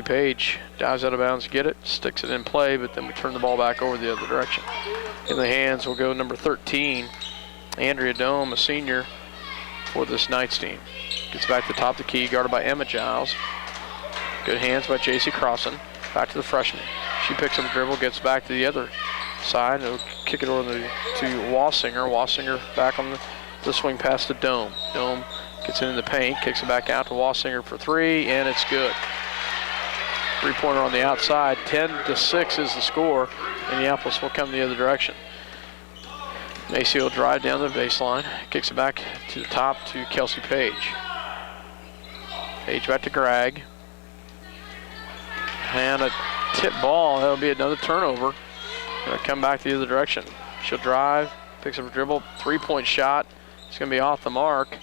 Page dives out of bounds to get it, sticks it in play, but then we turn the ball back over the other direction. In the hands will go number 13, Andrea Dome, a senior for this Knights team. Gets back to the top of the key, guarded by Emma Giles. Good hands by J.C. Crossan. Back to the freshman. She picks up the dribble, gets back to the other side, and will kick it over to Wassinger. Wassinger back on the swing pass to Dome. Dome gets it in the paint, kicks it back out to Wassinger for three, and it's good. Three-pointer on the outside. 10-6 is the score. Minneapolis will come the other direction. Macy will drive down the baseline, kicks it back to the top to Kelsey Page. Page back to Gregg. And a tip ball. That'll be another turnover. Gonna come back the other direction. She'll drive, picks up a dribble, three-point shot. It's gonna be off the mark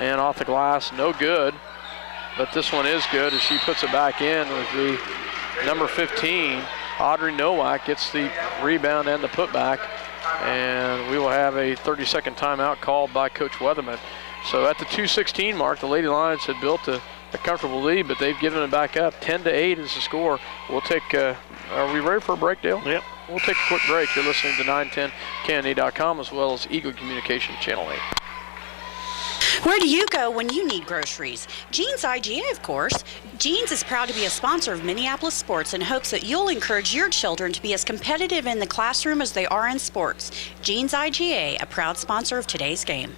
and off the glass. No good. But this one is good as she puts it back in with the number 15. Audrey Nowak gets the rebound and the putback, and we will have a 30-second timeout called by Coach Weatherman. So at the 2:16 mark, the Lady Lions had built a comfortable lead, but they've given it back up. 10-8 is the score. We'll take, are we ready for a break, Dale? Yep. We'll take a quick break. You're listening to 910KNA.com as well as Eagle Communication Channel 8. Where do you go when you need groceries? Jeans IGA, of course. Jeans is proud to be a sponsor of Minneapolis sports and hopes that you'll encourage your children to be as competitive in the classroom as they are in sports. Jeans IGA, a proud sponsor of today's game.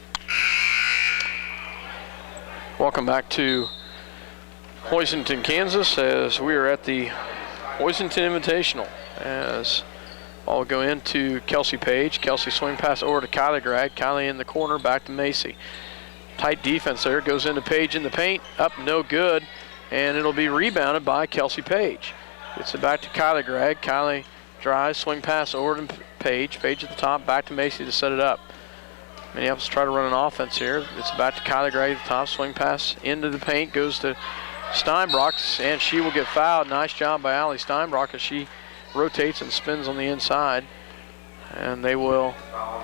Welcome back to Hoisington, Kansas, as we are at the Hoisington Invitational. As I'll go into Kelsey Page. Kelsey swing pass over to Kylie Gregg. Kylie in the corner, back to Macy. Tight defense there, goes into Page in the paint, up no good, and it'll be rebounded by Kelsey Page. Gets it back to Kylie Gregg. Kylie drives, swing pass over to Page. Page at the top, back to Macy to set it up. Minneapolis try to run an offense here. It's back to Kylie Gregg at the top, swing pass into the paint, goes to Steinbrock, and she will get fouled. Nice job by Allie Steinbrock as she rotates and spins on the inside. And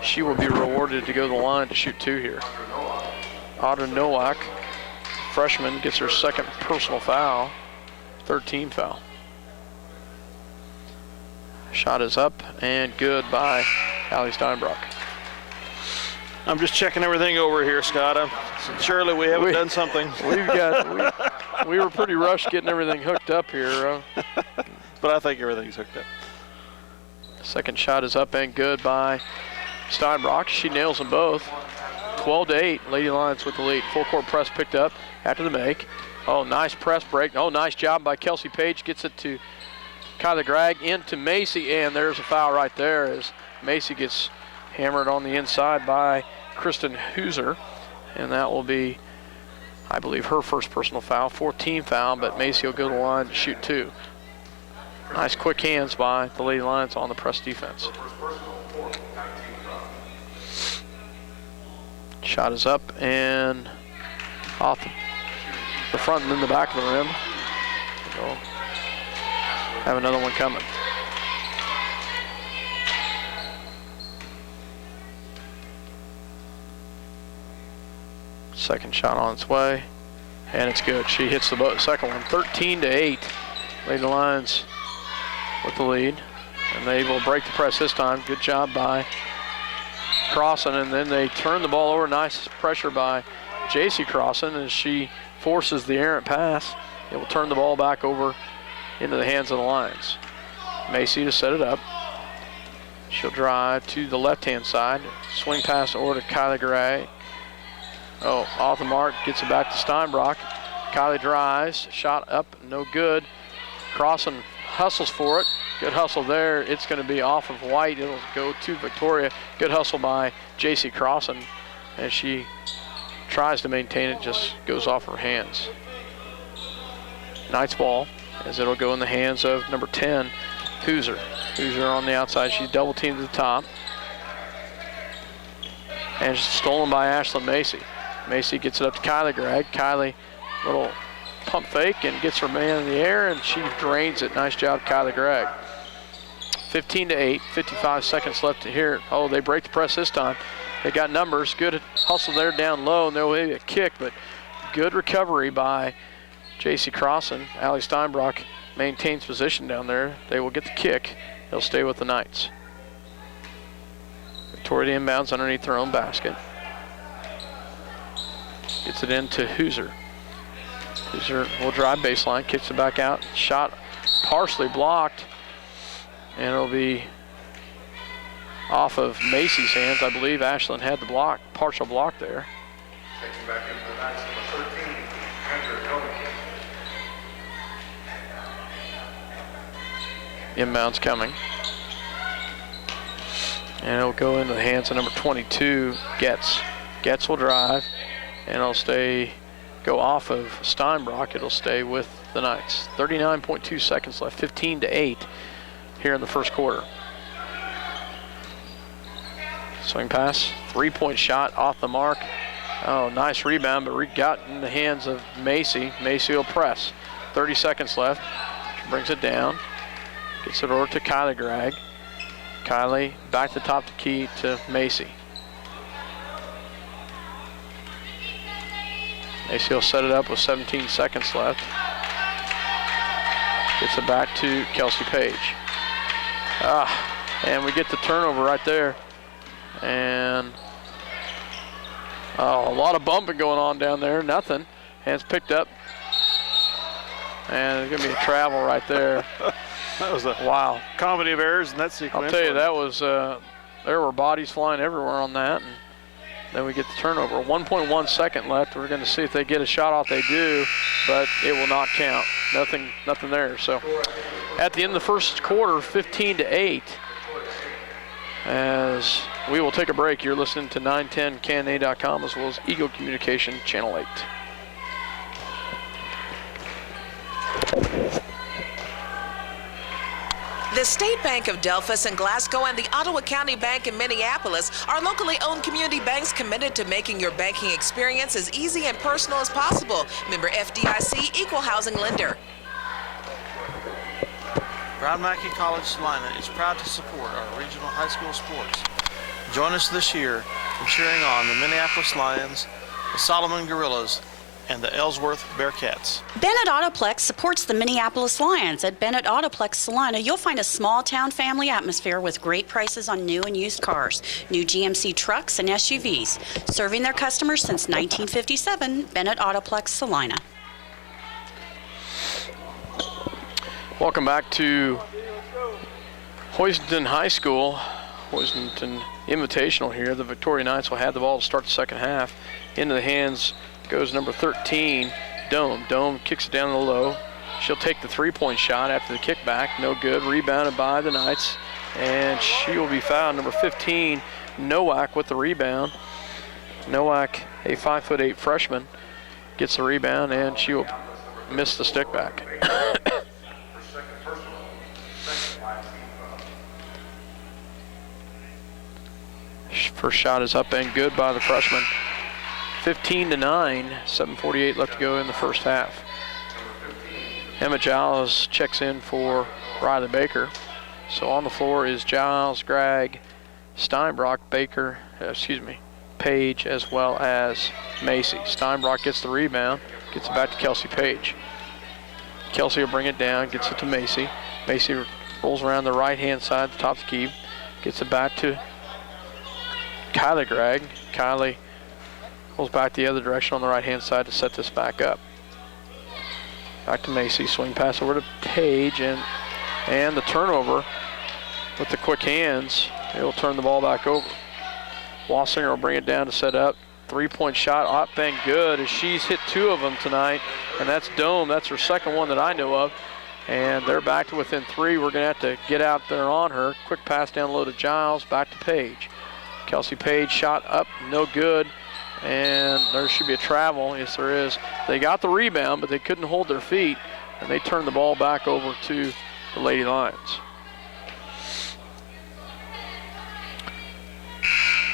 she will be rewarded to go to the line to shoot two here. Audrey Nowak, freshman, gets her second personal foul, third team foul. Shot is up and good by Allie Steinbrock. I'm just checking everything over here, Scott. Surely we haven't done something. We were pretty rushed getting everything hooked up here. But I think everything's hooked up. Second shot is up and good by Steinbrock. She nails them both. 12-8, Lady Lions with the lead. Full court press picked up after the make. Oh, nice press break. Oh, nice job by Kelsey Page. Gets it to Kylie Gregg, into Macy, and there's a foul right there as Macy gets hammered on the inside by Kristen Hooser. And that will be, I believe, her first personal foul, 14th foul, but Macy will go to the line to shoot two. Nice quick hands by the Lady Lions on the press defense. Shot is up and off the front and then the back of the rim. We'll have another one coming. Second shot on its way, and it's good. She hits the second one. 13-8, Lady Lions with the lead, and they will break the press this time. Good job by Crossan, and then they turn the ball over. Nice pressure by J.C. Crossan as she forces the errant pass. It will turn the ball back over into the hands of the Lions. Macy to set it up. She'll drive to the left-hand side. Swing pass over to Kylie Gregg. Oh, off the mark, gets it back to Steinbrock. Kylie drives, shot up, no good. Crossan hustles for it. Good hustle there. It's going to be off of White. It'll go to Victoria. Good hustle by J.C. Crossan as she tries to maintain it, just goes off her hands. Knights ball as it'll go in the hands of number 10, Hooser. Hooser on the outside. She's double teamed at the top. And it's stolen by Ashlyn Macy. Macy gets it up to Kylie Gregg. Kylie, little pump fake and gets her man in the air, and she drains it. Nice job, Kylie Gregg. 15-8, 55 seconds left to here. Oh, they break the press this time. They got numbers. Good hustle there down low, and there will be a kick, but good recovery by J.C. Crossan. Allie Steinbrock maintains position down there. They will get the kick. They'll stay with the Knights. Victoria inbounds underneath their own basket. Gets it into Hoosier. Hoosier will drive baseline, kicks it back out. Shot partially blocked. And it'll be off of Macy's hands. I believe Ashland had the block, partial block there. Checking back into the Knights, number 13, Andrew Tourney. Inbounds coming. And it'll go into the hands of number 22, Getz. Getz will drive, and it'll go off of Steinbrock. It'll stay with the Knights. 39.2 seconds left, 15-8 here in the first quarter. Swing pass, three-point shot off the mark. Oh, nice rebound, but got in the hands of Macy. Macy will press. 30 seconds left. She brings it down. Gets it over to Kylie Gregg. Kylie back to top of the key to Macy. Macy will set it up with 17 seconds left. Gets it back to Kelsey Page. And we get the turnover right there. And a lot of bumping going on down there. Nothing. Hands picked up. And there's going to be a travel right there. That was a wow comedy of errors in that sequence. I'll tell you, that was, there were bodies flying everywhere on that. And then we get the turnover. 1.1 second left. We're going to see if they get a shot off. They do, but it will not count. Nothing there. So at the end of the first quarter, 15-8. As we will take a break. You're listening to 910KNA.com as well as Eagle Communication Channel 8. The State Bank of Delphus and Glasgow and the Ottawa County Bank in Minneapolis are locally owned community banks committed to making your banking experience as easy and personal as possible. Member FDIC, equal housing lender. Brown Mackie College Salina is proud to support our regional high school sports. Join us this year in cheering on the Minneapolis Lions, the Solomon Gorillas, and the Ellsworth Bearcats. Bennett Autoplex supports the Minneapolis Lions. At Bennett Autoplex Salina, you'll find a small-town family atmosphere with great prices on new and used cars, new GMC trucks and SUVs. Serving their customers since 1957, Bennett Autoplex Salina. Welcome back to Hoisington High School. Hoisington Invitational here. The Victoria Knights will have the ball to start the second half. Into the hands goes number 13, Dome. Dome kicks it down the low. She'll take the three-point shot after the kickback. No good. Rebounded by the Knights. And she will be fouled. Number 15, Nowak with the rebound. Nowak, a 5'8" freshman, gets the rebound, and she will miss the stick back. First shot is up and good by the freshman. 15-9, 7:48 left to go in the first half. Emma Giles checks in for Riley Baker. So on the floor is Giles, Gregg, Steinbrock, Page, as well as Macy. Steinbrock gets the rebound, gets it back to Kelsey Page. Kelsey will bring it down, gets it to Macy. Macy rolls around the right-hand side, the top of the key, gets it back to Kylie Gregg. Kylie pulls back the other direction on the right-hand side to set this back up. Back to Macy, swing pass over to Page, and the turnover with the quick hands. It will turn the ball back over. Wassinger will bring it down to set up. Three-point shot up and good, as she's hit two of them tonight, and that's Dome. That's her second one that I know of, and they're back to within three. We're going to have to get out there on her. Quick pass down low to Giles, back to Page. Kelsey Page shot up, no good, and there should be a travel. Yes, there is. They got the rebound, but they couldn't hold their feet, and they turned the ball back over to the Lady Lions.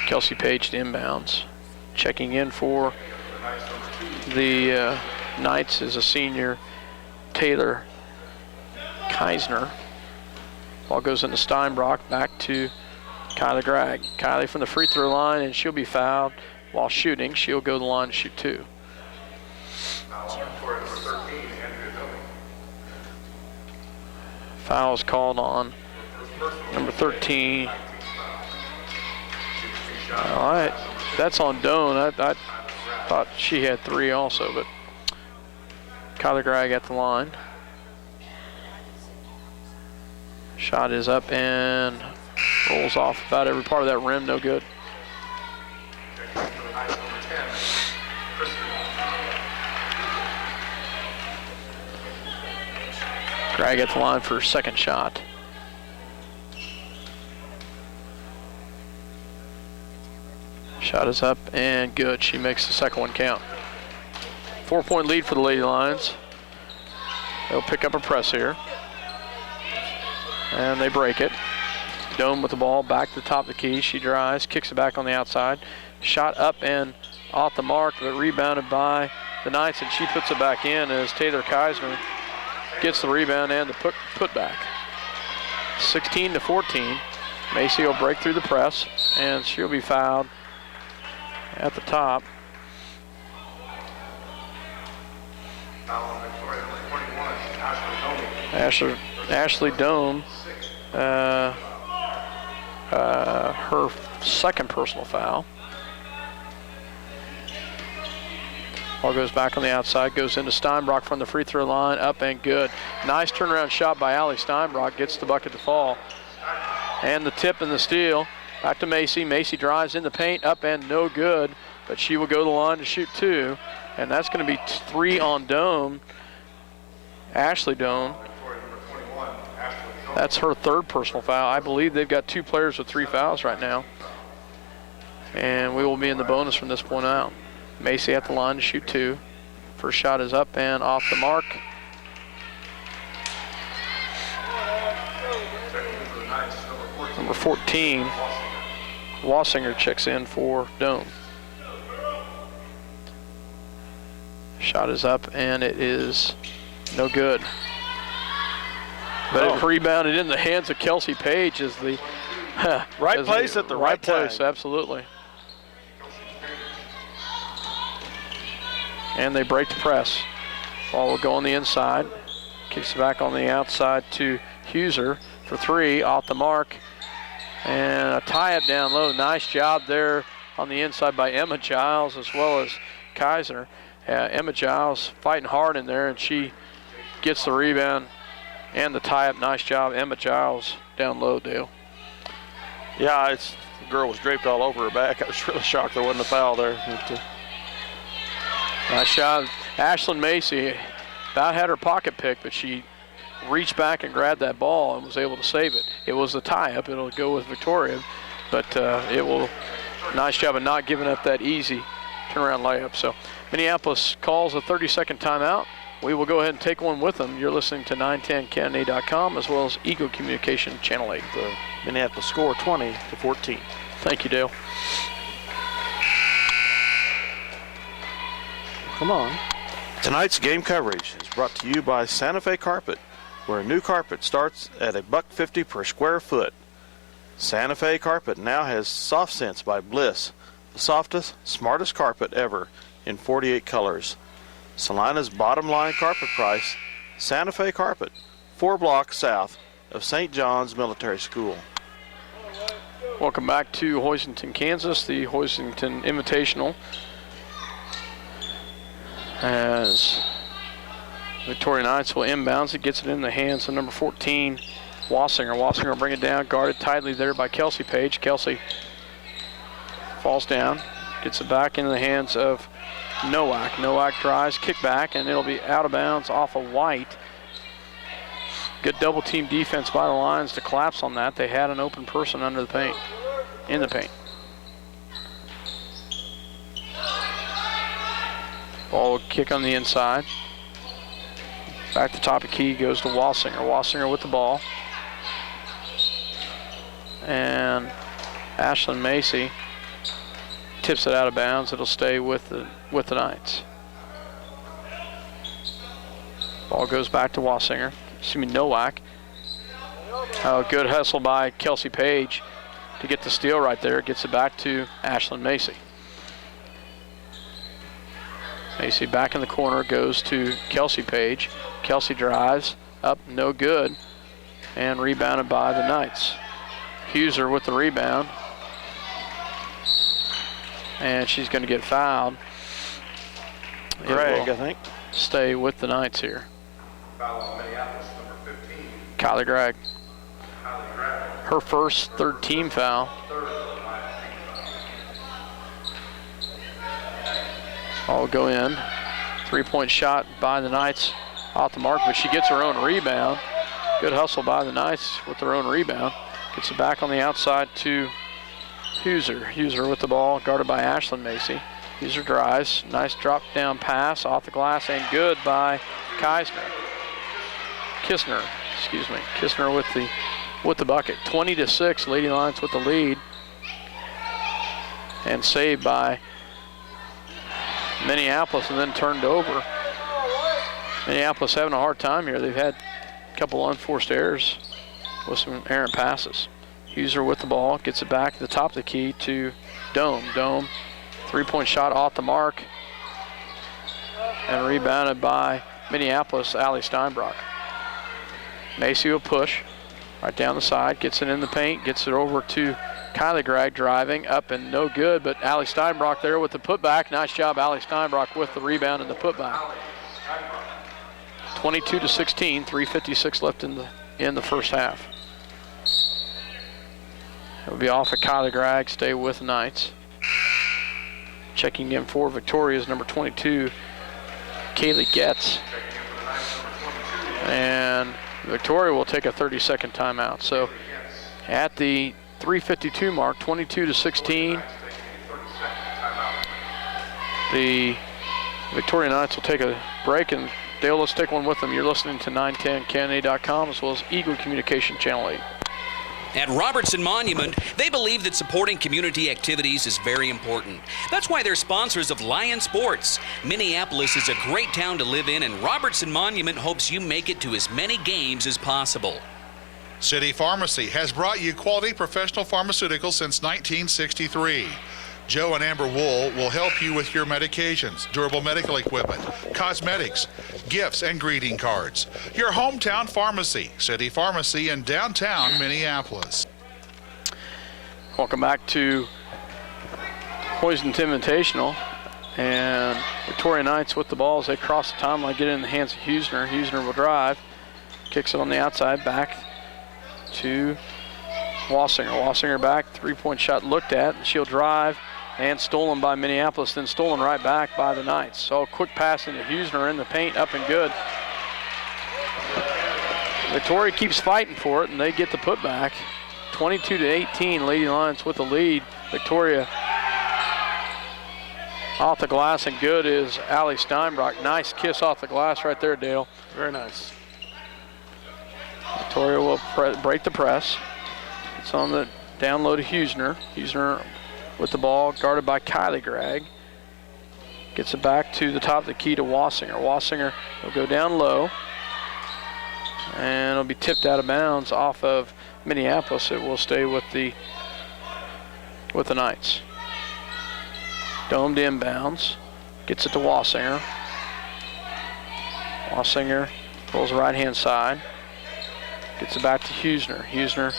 Kelsey Page to inbounds. Checking in for the Knights is a senior, Taylor Keisner. Ball goes into Steinbrock, back to Kylie Gregg. Kylie from the free throw line, and she'll be fouled while shooting. She'll go to the line to shoot two. Now on the court, number 13, Foul is called on number 13. All right, that's on Doan. I thought she had 3 also, but Kyler Gregg at the line. Shot is up and rolls off about every part of that rim, no good. Gregg at the line for her second shot. Shot is up and good. She makes the second one count. 4-point lead for the Lady Lions. They'll pick up a press here. And they break it. Doan with the ball back to the top of the key. She drives, kicks it back on the outside. Shot up and off the mark, but rebounded by the Knights, and she puts it back in as Taylor Keisner gets the rebound and the put back. 16-14. Macy will break through the press, and she'll be fouled at the top. Ashley Doan, her second personal foul. Ball goes back on the outside, goes into Steinbrock from the free throw line, up and good. Nice turnaround shot by Allie Steinbrock, gets the bucket to fall. And the tip and the steal, back to Macy. Macy drives in the paint, up and no good, but she will go to the line to shoot 2. And that's gonna be 3 on Doan, Ashley Doan. That's her third personal foul. I believe they've got 2 players with 3 fouls right now. And we will be in the bonus from this point out. Macy at the line to shoot 2. First shot is up and off the mark. Number 14, Wassinger checks in for Doan. Shot is up and it is no good. But it rebounded in the hands of Kelsey Page as the right place at the right time. Place, absolutely. And they break the press. Ball will go on the inside. Kicks it back on the outside to Huser for 3, off the mark. And a tie-up down low. Nice job there on the inside by Emma Giles as well as Keisner. Emma Giles fighting hard in there, and she gets the rebound and the tie-up. Nice job, Emma Giles down low, Dale. Yeah, the girl was draped all over her back. I was really shocked there wasn't a foul there. Nice shot. Ashlyn Macy about had her pocket picked, but she reached back and grabbed that ball and was able to save it. It was a tie-up. It'll go with Victoria, but it will. Nice job of not giving up that easy turnaround layup. So Minneapolis calls a 30-second timeout. We will go ahead and take one with them. You're listening to 910kennedy.com as well as Eagle Communication Channel 8. The Minneapolis score 20-14. Thank you, Dale. Come on. Tonight's game coverage is brought to you by Santa Fe Carpet, where a new carpet starts at $1.50 per square foot. Santa Fe Carpet now has Soft Sense by Bliss, the softest, smartest carpet ever in 48 colors. Salina's bottom line carpet price, Santa Fe Carpet, 4 blocks south of St. John's Military School. Welcome back to Hoisington, Kansas, the Hoisington Invitational. As Victoria Knights will inbounds it, gets it in the hands of number 14, Wassinger. Wassinger will bring it down, guarded tightly there by Kelsey Page. Kelsey falls down, gets it back into the hands of Nowak. Nowak drives, kick back, and it'll be out of bounds off of White. Good double team defense by the Lions to collapse on that. They had an open person under the paint, in the paint. Ball will kick on the inside. Back to top of key goes to Wassinger. Wassinger with the ball. And Ashlyn Macy tips it out of bounds. It'll stay with the Knights. Ball goes back to Wassinger. Nowak. Oh, good hustle by Kelsey Page to get the steal right there. Gets it back to Ashlyn Macy. Macy back in the corner, goes to Kelsey Page. Kelsey drives, up, no good. and rebounded by the Knights. Huser with the rebound. And she's going to get fouled. Greg, I think. Stay with the Knights here. Foul on Minneapolis, number 15. Kylie Gregg. Kylie Gregg. Her first third team foul. All go in. 3-point shot by the Knights off the mark, but she gets her own rebound. Good hustle by the Knights with their own rebound. Gets it back on the outside to Huser. Huser with the ball, guarded by Ashlyn Macy. Huser drives. Nice drop down pass off the glass and good by Kissner, excuse me. Kissner with the bucket. 20-6, Lady Lions with the lead. And saved by Minneapolis and then turned over. Minneapolis having a hard time here. They've had a couple unforced errors with some errant passes. Huser with the ball, gets it back to the top of the key to Dome. Dome, 3-point shot off the mark and rebounded by Minneapolis, Allie Steinbrock. Macy will push right down the side, gets it in the paint, gets it over to Kylie Gregg driving up and no good, but Allie Steinbrock there with the putback. Nice job, Allie Steinbrock with the rebound and the putback. 22-16, 3:56 left in the first half. It'll be off of Kylie Gregg, stay with the Knights. Checking in for Victoria's number 22, Kaylee Getz. And Victoria will take a 30-second timeout. So at the 3:52 mark, 22-16. The Victoria Knights will take a break, and Dale, let's take one with them. You're listening to 910KNA.com as well as Eagle Communication Channel 8. At Robertson Monument, they believe that supporting community activities is very important. That's why they're sponsors of Lion Sports. Minneapolis is a great town to live in, and Robertson Monument hopes you make it to as many games as possible. City Pharmacy has brought you quality professional pharmaceuticals since 1963. Joe and Amber Wool will help you with your medications, durable medical equipment, cosmetics, gifts, and greeting cards. Your hometown pharmacy, City Pharmacy in downtown Minneapolis. Welcome back to Hoyeston Invitational. And Victoria Knights with the ball as they cross the timeline, get it in the hands of Husener. Husener will drive, kicks it on the outside, back to Wassinger. Wassinger back, 3-point shot looked at, and she'll drive. And stolen by Minneapolis, then stolen right back by the Knights. So quick pass into Husener in the paint, up and good. Victoria keeps fighting for it, and they get the putback. 22-18, Lady Lions with the lead. Victoria off the glass, and good is Allie Steinbrock. Nice kiss off the glass right there, Dale. Very nice. Victoria will break the press. It's on the down low to Husener. Husener with the ball, guarded by Kylie Gregg. Gets it back to the top of the key to Wassinger. Wassinger will go down low, and it'll be tipped out of bounds off of Minneapolis. It will stay with the Knights. Domed inbounds, gets it to Wassinger. Wassinger pulls the right-hand side, gets it back to Husener. Husener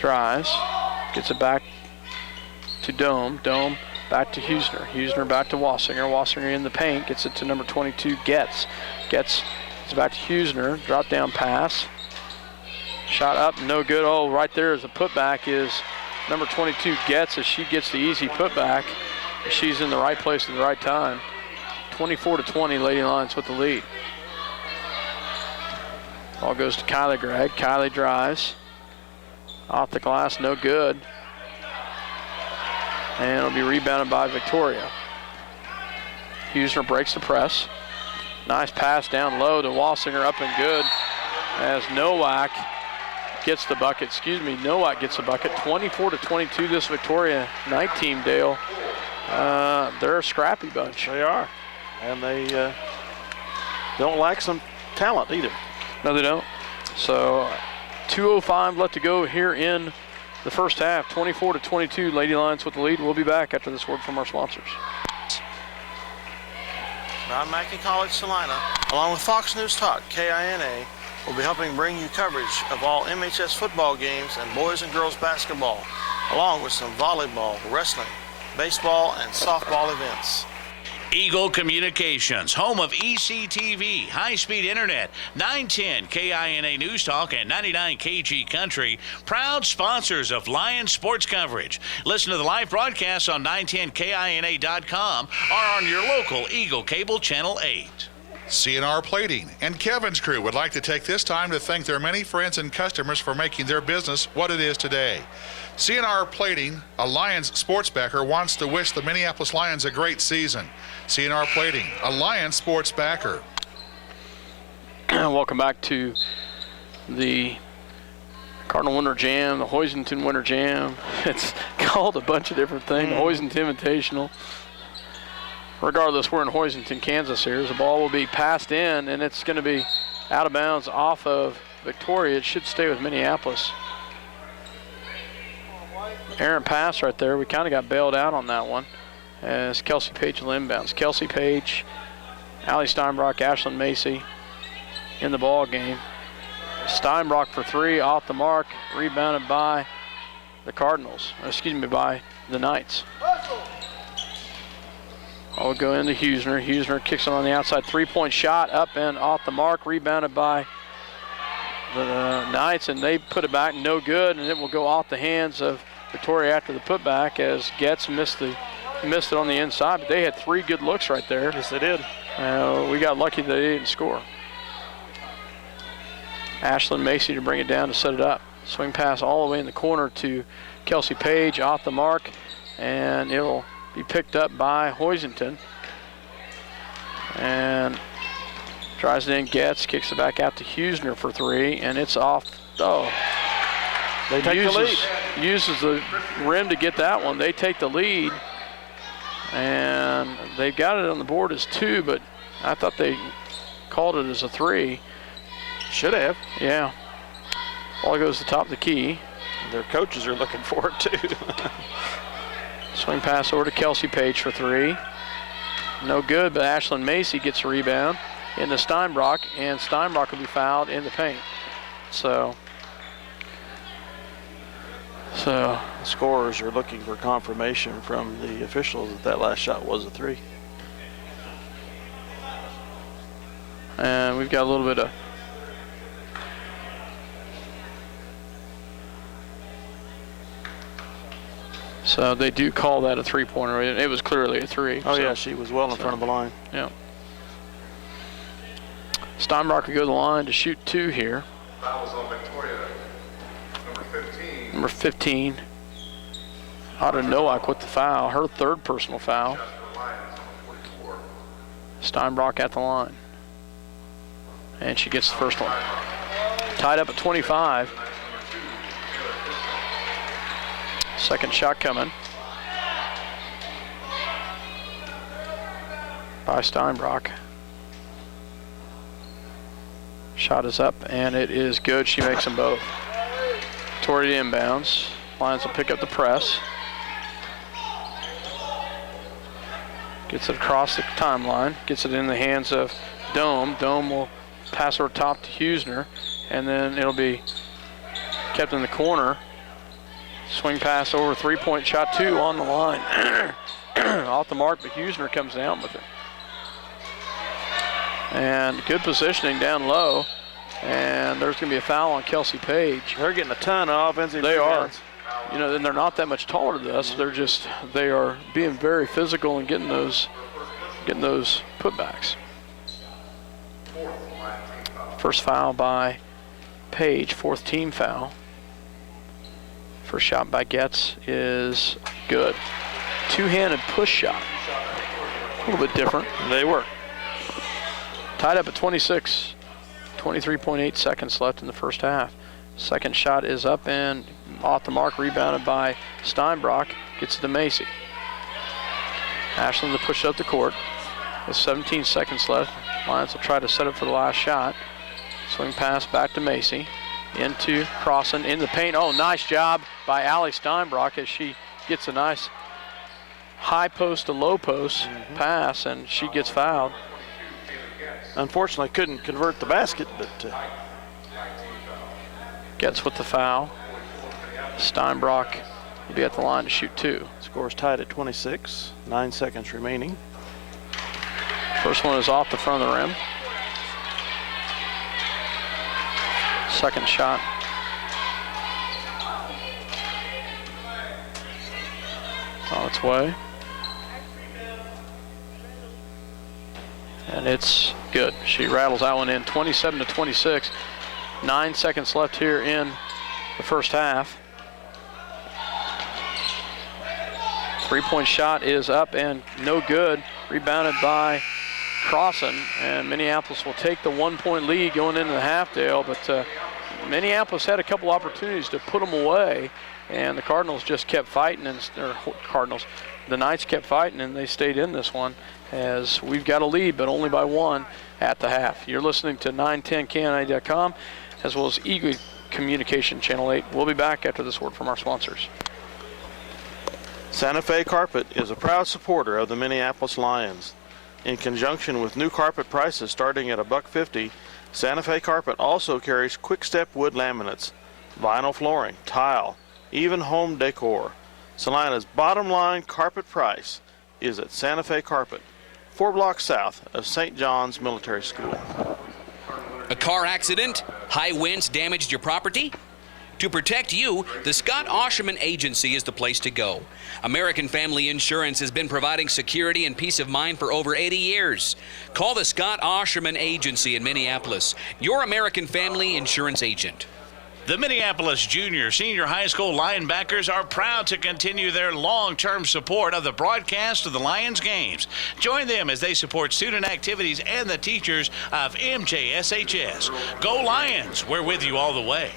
drives, gets it back to Dome. Dome back to Husener. Husener back to Wassinger. Wassinger in the paint, gets it to number 22, Getz. Getz is back to Husener. Drop down pass. Shot up, no good. Oh, right there is a putback is number 22, Getz, as she gets the easy putback. She's in the right place at the right time. 24-20, Lady Lions with the lead. Ball goes to Kylie Gregg. Kylie drives. Off the glass, no good. And it'll be rebounded by Victoria. Husener breaks the press. Nice pass down low to Wassinger, up and good as Nowak gets the bucket. Nowak gets the bucket. 24-22, this Victoria Knight team, Dale. They're a scrappy bunch. They are. And they don't lack some talent either. No, they don't. So 2:05 left to go here in the first half. 24-22, Lady Lions with the lead. We'll be back after this word from our sponsors. Brown Mackie College Salina, along with Fox News Talk, KINA, will be helping bring you coverage of all MHS football games and boys and girls basketball, along with some volleyball, wrestling, baseball, and softball events. Eagle Communications, home of ECTV, high-speed internet, 910 KINA News Talk and 99 KG Country, proud sponsors of Lions sports coverage. Listen to the live broadcasts on 910KINA.com or on your local Eagle Cable Channel 8. CNR Plating and Kevin's crew would like to take this time to thank their many friends and customers for making their business what it is today. CNR Plating, a Lions sports backer, wants to wish the Minneapolis Lions a great season. CNR Plating, a Lions sports backer. Welcome back to the Cardinal Winter Jam, the Hoisington Winter Jam. It's called a bunch of different things, the Hoisington Invitational. Regardless, we're in Hoisington, Kansas here. The ball will be passed in, and it's going to be out of bounds off of Victoria. It should stay with Minneapolis. Errant pass right there. We kind of got bailed out on that one as Kelsey Page will inbounds. Kelsey Page, Allie Steinbrock, Ashlyn Macy in the ball game. Steinbrock for three, off the mark, rebounded by the Cardinals. Excuse me, by the Knights. I'll go into Huesner. Huesner kicks it on the outside. Three-point shot up and off the mark. Rebounded by the Knights, and they put it back. No good, and it will go off the hands of Victoria after the putback as Getz missed it on the inside. But they had three good looks right there. Yes, they did. We got lucky that they didn't score. Ashlyn Macy to bring it down to set it up. Swing pass all the way in the corner to Kelsey Page, off the mark, and it'll be picked up by Hoisington. And tries it in, Getz, kicks it back out to Huesner for three, and it's off. Oh, they take the lead. Uses the rim to get that one. They take the lead, and they've got it on the board as two, but I thought they called it as a three. Should have. Yeah. Ball goes to the top of the key. Their coaches are looking for it too. Swing pass over to Kelsey Page for three. No good, but Ashlyn Macy gets a rebound into Steinbrock, and Steinbrock will be fouled in the paint. So the scorers are looking for confirmation from the officials that last shot was a three. And we've got a little bit of so they do call that a three-pointer. It was clearly a three. Oh, so, yeah, she was well in front of the line. Yeah. Steinbrock will go to the line to shoot two here. Fouls on Victoria, number 15. Number 15. Ada Nowak with the foul, her third personal foul. Steinbrock at the line. And she gets the first one. Tied up at 25. Second shot coming by Steinbrock. Shot is up, and it is good. She makes them both. Victoria inbounds. Lions will pick up the press. Gets it across the timeline. Gets it in the hands of Dome. Dome will pass over top to Huesner, and then it'll be kept in the corner. Swing pass over, three-point shot, two on the line. Off the mark, but Huesner comes down with it. And good positioning down low. And there's going to be a foul on Kelsey Page. They're getting a ton of offensive They rebounds. are. You know, and they're not that much taller than us. They are being very physical and getting those putbacks. First foul by Page, fourth team foul. First shot by Getz is good. Two-handed push shot. A little bit different. They were. Tied up at 26. 23.8 seconds left in the first half. Second shot is up and off the mark, rebounded by Steinbrock. Gets it to Macy. Ashland to push up the court with 17 seconds left. Lions will try to set up for the last shot. Swing pass back to Macy. Into Crossan in the paint. Oh, nice job by Allie Steinbrock as she gets a nice high post to low post pass, and she gets fouled. Unfortunately, couldn't convert the basket, but Gets with the foul. Steinbrock will be at the line to shoot 2. Score's tied at 26. 9 seconds remaining. First one is off the front of the rim. Second shot. On its way. And it's good. She rattles that one in. 27-26. 9 seconds left here in the first half. Three-point shot is up and no good. Rebounded by Crossan, and Minneapolis will take the 1-point lead going into the half, Dale, but Minneapolis had a couple opportunities to put them away, and the Cardinals just kept fighting, the Knights kept fighting, and they stayed in this one as we've got a lead, but only by 1 at the half. You're listening to 910KNI.com as well as Eagle Communication Channel 8. We'll be back after this word from our sponsors. Santa Fe Carpet is a proud supporter of the Minneapolis Lions. In conjunction with new carpet prices starting at $1.50, Santa Fe Carpet also carries quick-step wood laminates, vinyl flooring, tile, even home decor. Salina's bottom line carpet price is at Santa Fe Carpet, 4 blocks south of St. John's Military School. A car accident? High winds damaged your property? To protect you, the Scott Osherman Agency is the place to go. American Family Insurance has been providing security and peace of mind for over 80 years. Call the Scott Osherman Agency in Minneapolis, your American Family Insurance agent. The Minneapolis Junior Senior High School Linebackers are proud to continue their long-term support of the broadcast of the Lions games. Join them as they support student activities and the teachers of MJSHS. Go Lions, we're with you all the way.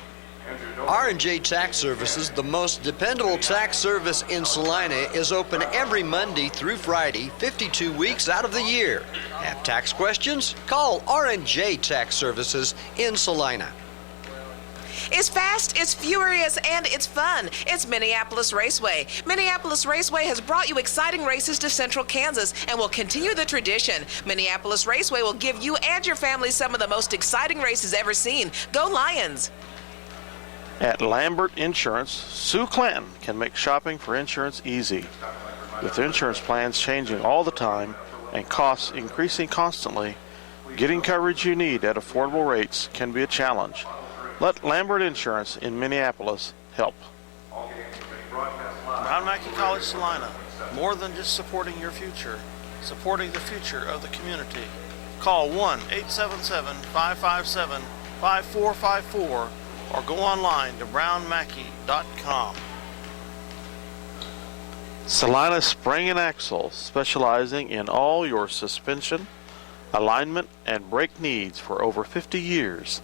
R&J Tax Services, the most dependable tax service in Salina, is open every Monday through Friday, 52 weeks out of the year. Have tax questions? Call R&J Tax Services in Salina. It's fast, it's furious, and it's fun. It's Minneapolis Raceway. Minneapolis Raceway has brought you exciting races to Central Kansas and will continue the tradition. Minneapolis Raceway will give you and your family some of the most exciting races ever seen. Go Lions! At Lambert Insurance, Sue Clanton can make shopping for insurance easy. With insurance plans changing all the time and costs increasing constantly, getting coverage you need at affordable rates can be a challenge. Let Lambert Insurance in Minneapolis help. Brown Mackie College Salina, more than just supporting your future, supporting the future of the community. Call 1-877-557-5454 or go online to brownmackey.com. Salina Spring and Axle, specializing in all your suspension, alignment, and brake needs for over 50 years.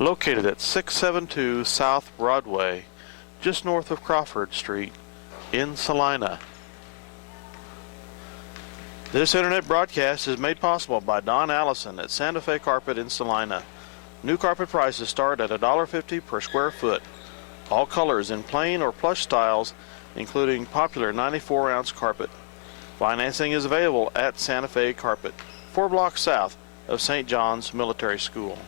Located at 672 South Broadway, just north of Crawford Street in Salina. This internet broadcast is made possible by Don Allison at Santa Fe Carpet in Salina. New carpet prices start at $1.50 per square foot. All colors in plain or plush styles, including popular 94-ounce carpet. Financing is available at Santa Fe Carpet, 4 blocks south of St. John's Military School.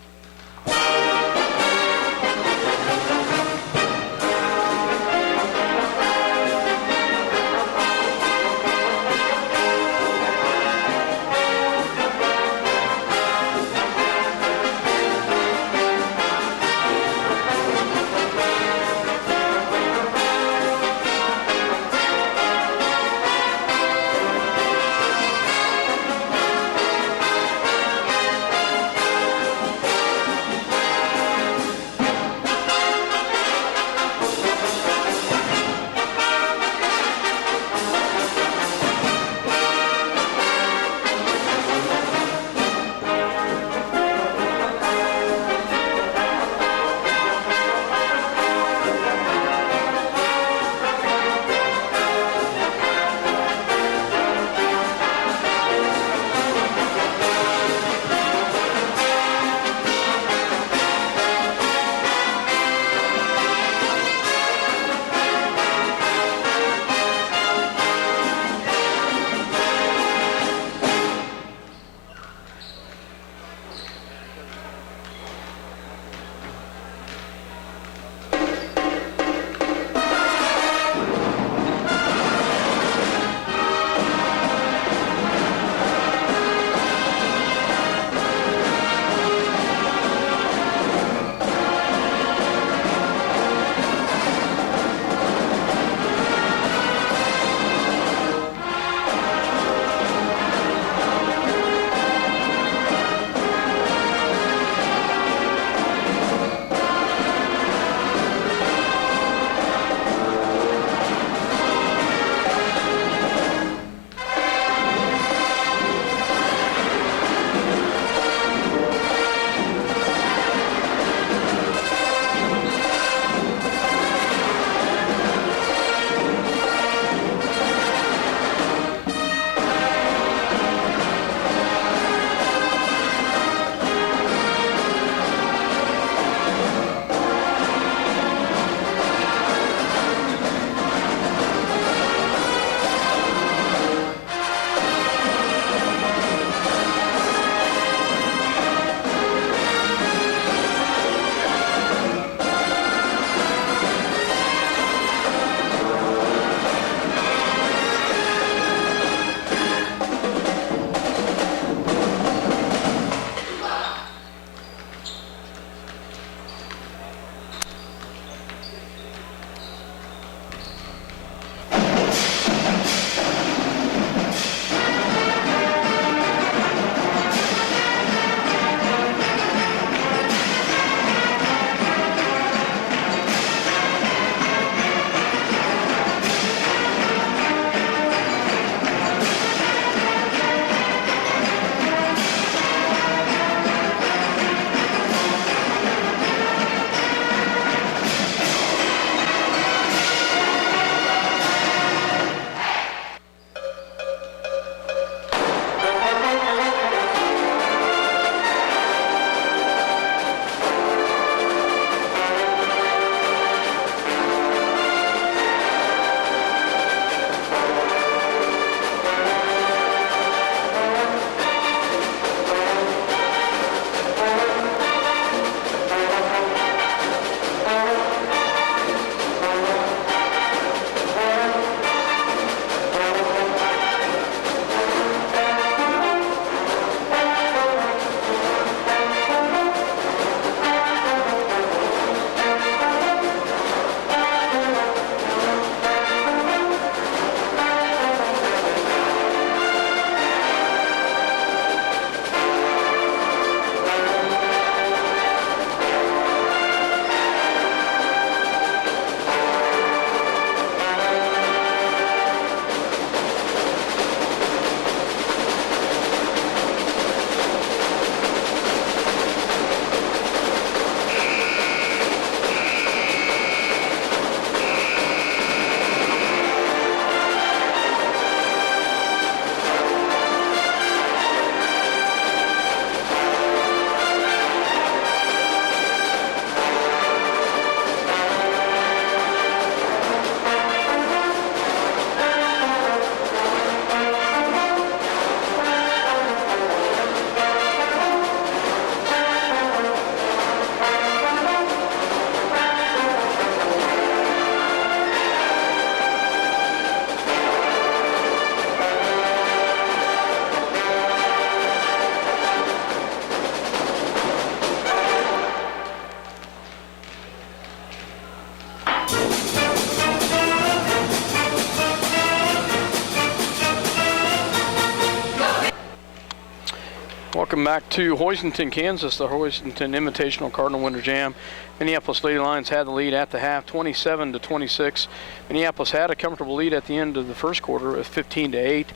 Welcome back to Hoisington, Kansas, the Hoisington Invitational Cardinal Winter Jam. Minneapolis Lady Lions had the lead at the half, 27-26. Minneapolis had a comfortable lead at the end of the first quarter of 15-8.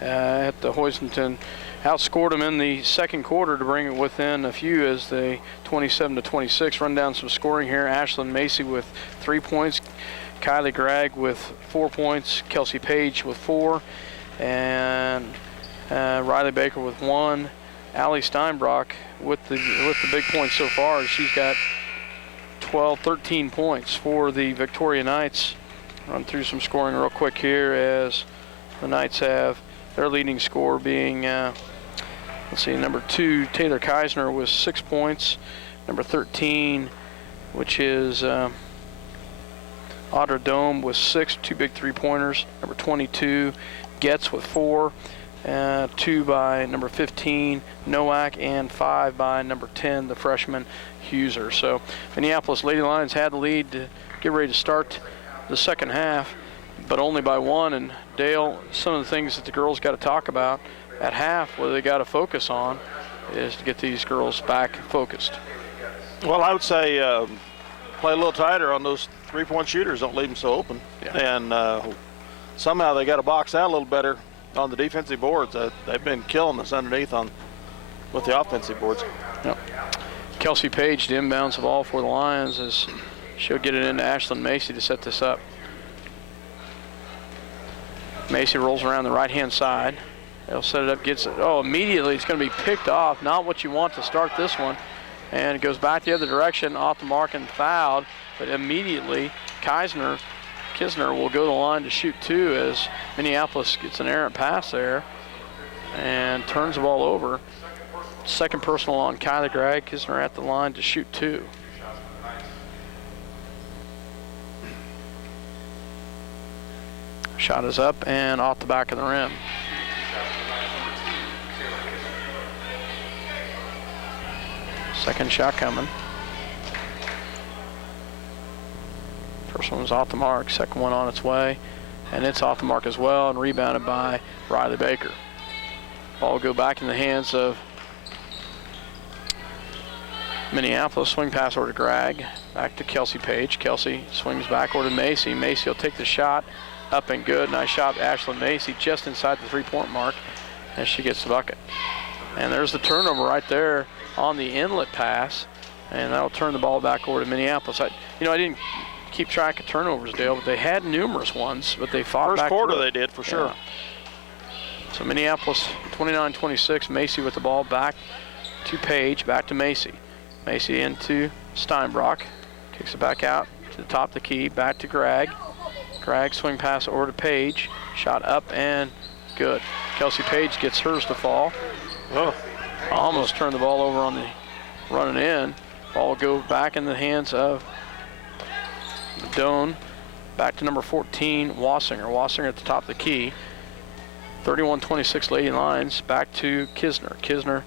At the Hoisington outscored them in the second quarter to bring it within a few as they 27-26. Run down some scoring here. Ashlyn Macy with 3 points, Kylie Gregg with 4 points, Kelsey Page with 4, and Riley Baker with 1. Allie Steinbrock with the big points so far. She's got 13 points for the Victoria Knights. Run through some scoring real quick here as the Knights have their leading scorer being, let's see, number 2, Taylor Keisner with 6 points. Number 13, which is Audra Dome with 6, 2 big 3-pointers. Number 22, Getz with 4. 2 by number 15, Nowak, and 5 by number 10, the freshman Huser. So Minneapolis Lady Lions had the lead to get ready to start the second half, but only by 1. And Dale, some of the things that the girls got to talk about at half, what they got to focus on, is to get these girls back focused. Well, I would say play a little tighter on those 3-point shooters. Don't leave them so open. Yeah. And somehow they got to box out a little better on the defensive boards. They've been killing us underneath with the offensive boards. Yep. Kelsey Page, the inbounds the ball for the Lions, as she'll get it into Ashlyn Macy to set this up. Macy rolls around the right-hand side. They'll set it up, gets it. Oh, immediately it's going to be picked off. Not what you want to start this one. And it goes back the other direction, off the mark and fouled. But immediately Kisner will go to the line to shoot 2 as Minneapolis gets an errant pass there and turns the ball over. Second personal on Kylie Gregg. Kisner at the line to shoot 2. Shot is up and off the back of the rim. Second shot coming. First one was off the mark, second one on its way, and it's off the mark as well, and rebounded by Riley Baker. Ball will go back in the hands of Minneapolis. Swing pass over to Gregg, back to Kelsey Page. Kelsey swings back over to Macy. Macy will take the shot, up and good. Nice shot, Ashlyn Macy, just inside the 3-point mark, and she gets the bucket. And there's the turnover right there on the inlet pass, and that'll turn the ball back over to Minneapolis. I didn't keep track of turnovers, Dale, but they had numerous ones, but they fought back. First quarter they did, for sure. So Minneapolis 29-26, Macy with the ball, back to Page, back to Macy. Macy into Steinbrock, kicks it back out to the top of the key, back to Gregg. Gregg swing pass over to Page, shot up and good. Kelsey Page gets hers to fall. Oh. Almost turned the ball over on the running in. Ball will go back in the hands of Doan, back to number 14, Wassinger. Wassinger at the top of the key. 31-26 Lady Lions, back to Kisner. Kisner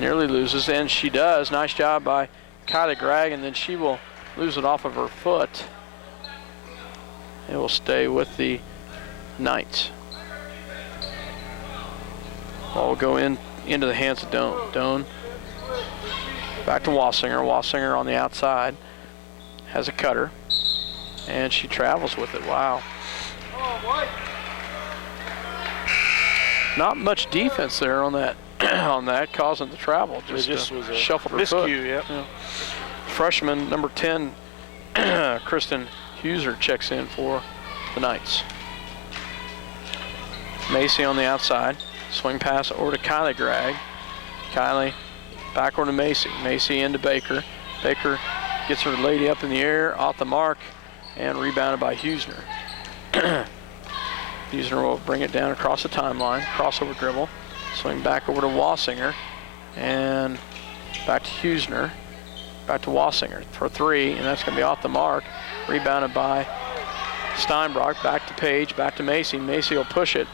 nearly loses, and she does. Nice job by Kylie Gregg, and then she will lose it off of her foot. It will stay with the Knights. Ball will go into the hands of Doan. Doan back to Wassinger. Wassinger on the outside. Has a cutter, and she travels with it. Wow. Not much defense there on that, causing the travel. Just was a shuffled her foot. Yeah. Freshman number 10, Kristen Huser, checks in for the Knights. Macy on the outside. Swing pass over to Kylie Gregg. Kylie back over to Macy. Macy into Baker. Baker gets her lady up in the air, off the mark, and rebounded by Huser. Huser will bring it down across the timeline, crossover dribble, swing back over to Wassinger, and back to Huser, back to Wassinger for 3, and that's going to be off the mark. Rebounded by Steinbrock, back to Page, back to Macy. Macy will push it,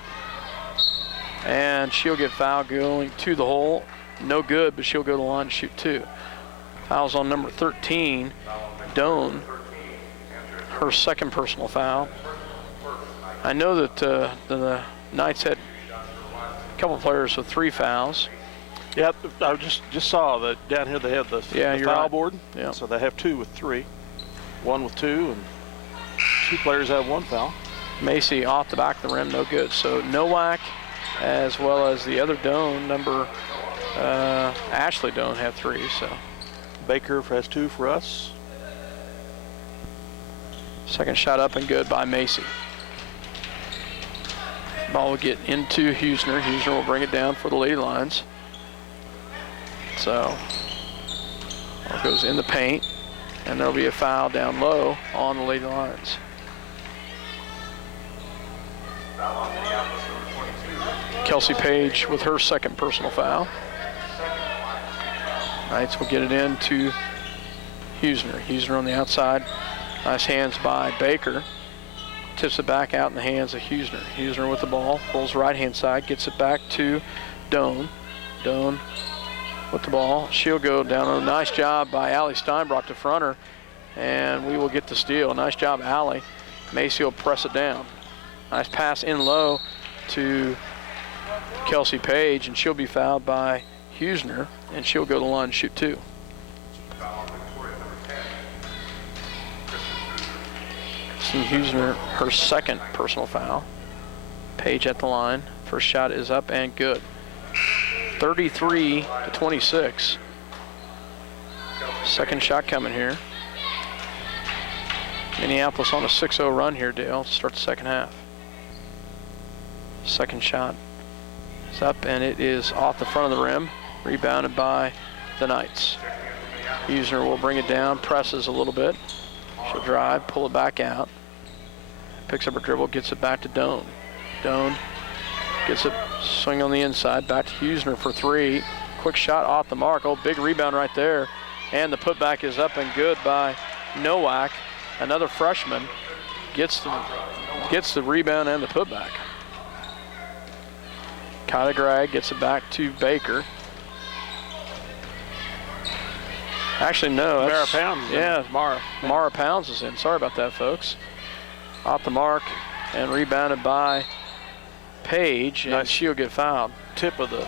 and she'll get fouled going to the hole. No good, but she'll go to the line to shoot 2. Fouls on number 13, Doan, her second personal foul. I know that the Knights had a couple players with 3 fouls. Yep, I just saw that down here they have the Yeah, you're foul right. board. Yeah. So they have 2 with 3, 1 with 2, and 2 players have 1 foul. Macy off the back of the rim, no good. So Nowak, as well as the other Doan, Ashley Doan, have 3. So Baker has 2 for us. second shot up and good by Macy. Ball will get into Huesner. Huesner will bring it down for the Lady Lions. So ball goes in the paint, and there'll be a foul down low on the Lady Lions. Kelsey Page with her second personal foul. Knights will get it in to Huesner. Huesner on the outside. Nice hands by Baker. Tips it back out in the hands of Huesner. Huesner with the ball. Rolls right hand side. Gets it back to Doan. Doan with the ball. She'll go down. A nice job by Allie Steinbrock to front her. And we will get the steal. Nice job, Allie. Macy will press it down. Nice pass in low to Kelsey Page, and she'll be fouled by Huesner, and she'll go to the line and shoot 2. Kristen Huesner, her second personal foul. Page at the line. First shot is up and good. 33-26. Second shot coming here. Minneapolis on a 6-0 run here, Dale, to start the second half. Second shot is up, and it is off the front of the rim, rebounded by the Knights. Huesner will bring it down, presses a little bit. She'll drive, pull it back out. Picks up her dribble, gets it back to Doan. Doan gets it, swing on the inside, back to Huesner for 3. Quick shot off the mark. Oh, big rebound right there. And the putback is up and good by Nowak. Another freshman gets the rebound and the putback. Kylie Gregg gets it back to Baker. Actually, no. Mara Pounds. Yeah, Mara Pounds is in. Sorry about that, folks. Off the mark and rebounded by Page, and she'll get fouled. Tip of the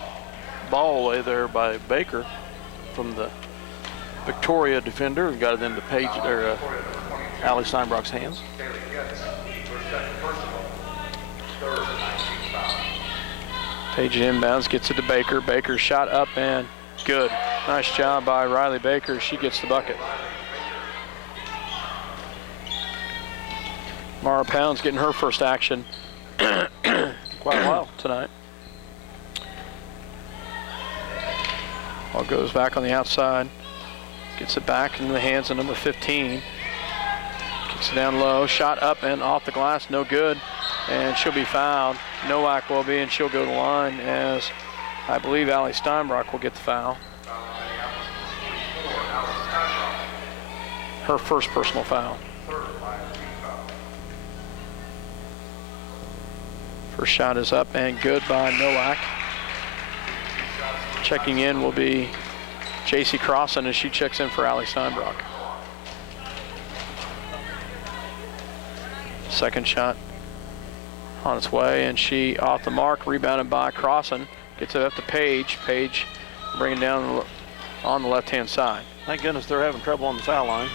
ball away there by Baker from the Victoria defender and got it into Page, or Allie Steinbrock's hands. Page inbounds, gets it to Baker. Baker shot up and good. Nice job by Riley Baker. She gets the bucket. Mara Pounds getting her first action quite a while tonight. Ball goes back on the outside. Gets it back into the hands of number 15. Kicks it down low. Shot up and off the glass. No good. And she'll be fouled. Nowak will be, and she'll go to the line as I believe Allie Steinbrock will get the foul. Her first personal foul. First shot is up and good by Nowak. Checking in will be J.C. Crossan as she checks in for Allie Steinbrock. Second shot on its way, and she off the mark, rebounded by Crossan. Gets it up to Page. Page bringing down on the left-hand side. Thank goodness they're having trouble on the foul line.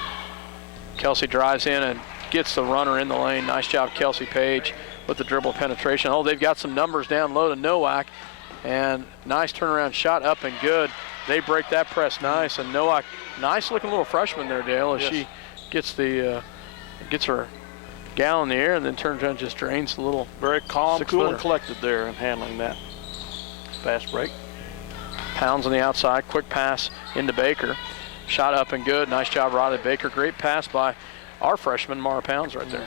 Kelsey drives in and gets the runner in the lane. Nice job, Kelsey Page, with the dribble penetration. Oh, they've got some numbers down low to Nowak, and nice turnaround shot up and good. They break that press nice, and Nowak, nice looking little freshman there, Dale, as she gets the gets her gal in the air and then turns around and just drains the little very calm, cool, footer. and collected there in handling that fast break. Pounds on the outside, quick pass into Baker. Shot up and good. Nice job, Riley Baker. Great pass by our freshman, Mara Pounds, right there.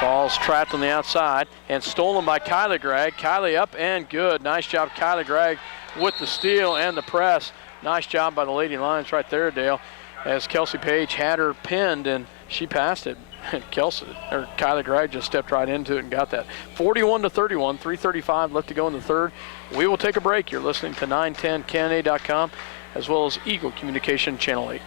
Ball's trapped on the outside and stolen by Kylie Gregg. Kylie up and good. Nice job, Kylie Gregg, with the steal and the press. Nice job by the Lady Lions right there, Dale, as Kelsey Page had her pinned and she passed it. Kylie Gregg just stepped right into it and got that. 41-31, 3:35 left to go in the third. We will take a break. You're listening to 910KNA.com as well as Eagle Communication Channel 8.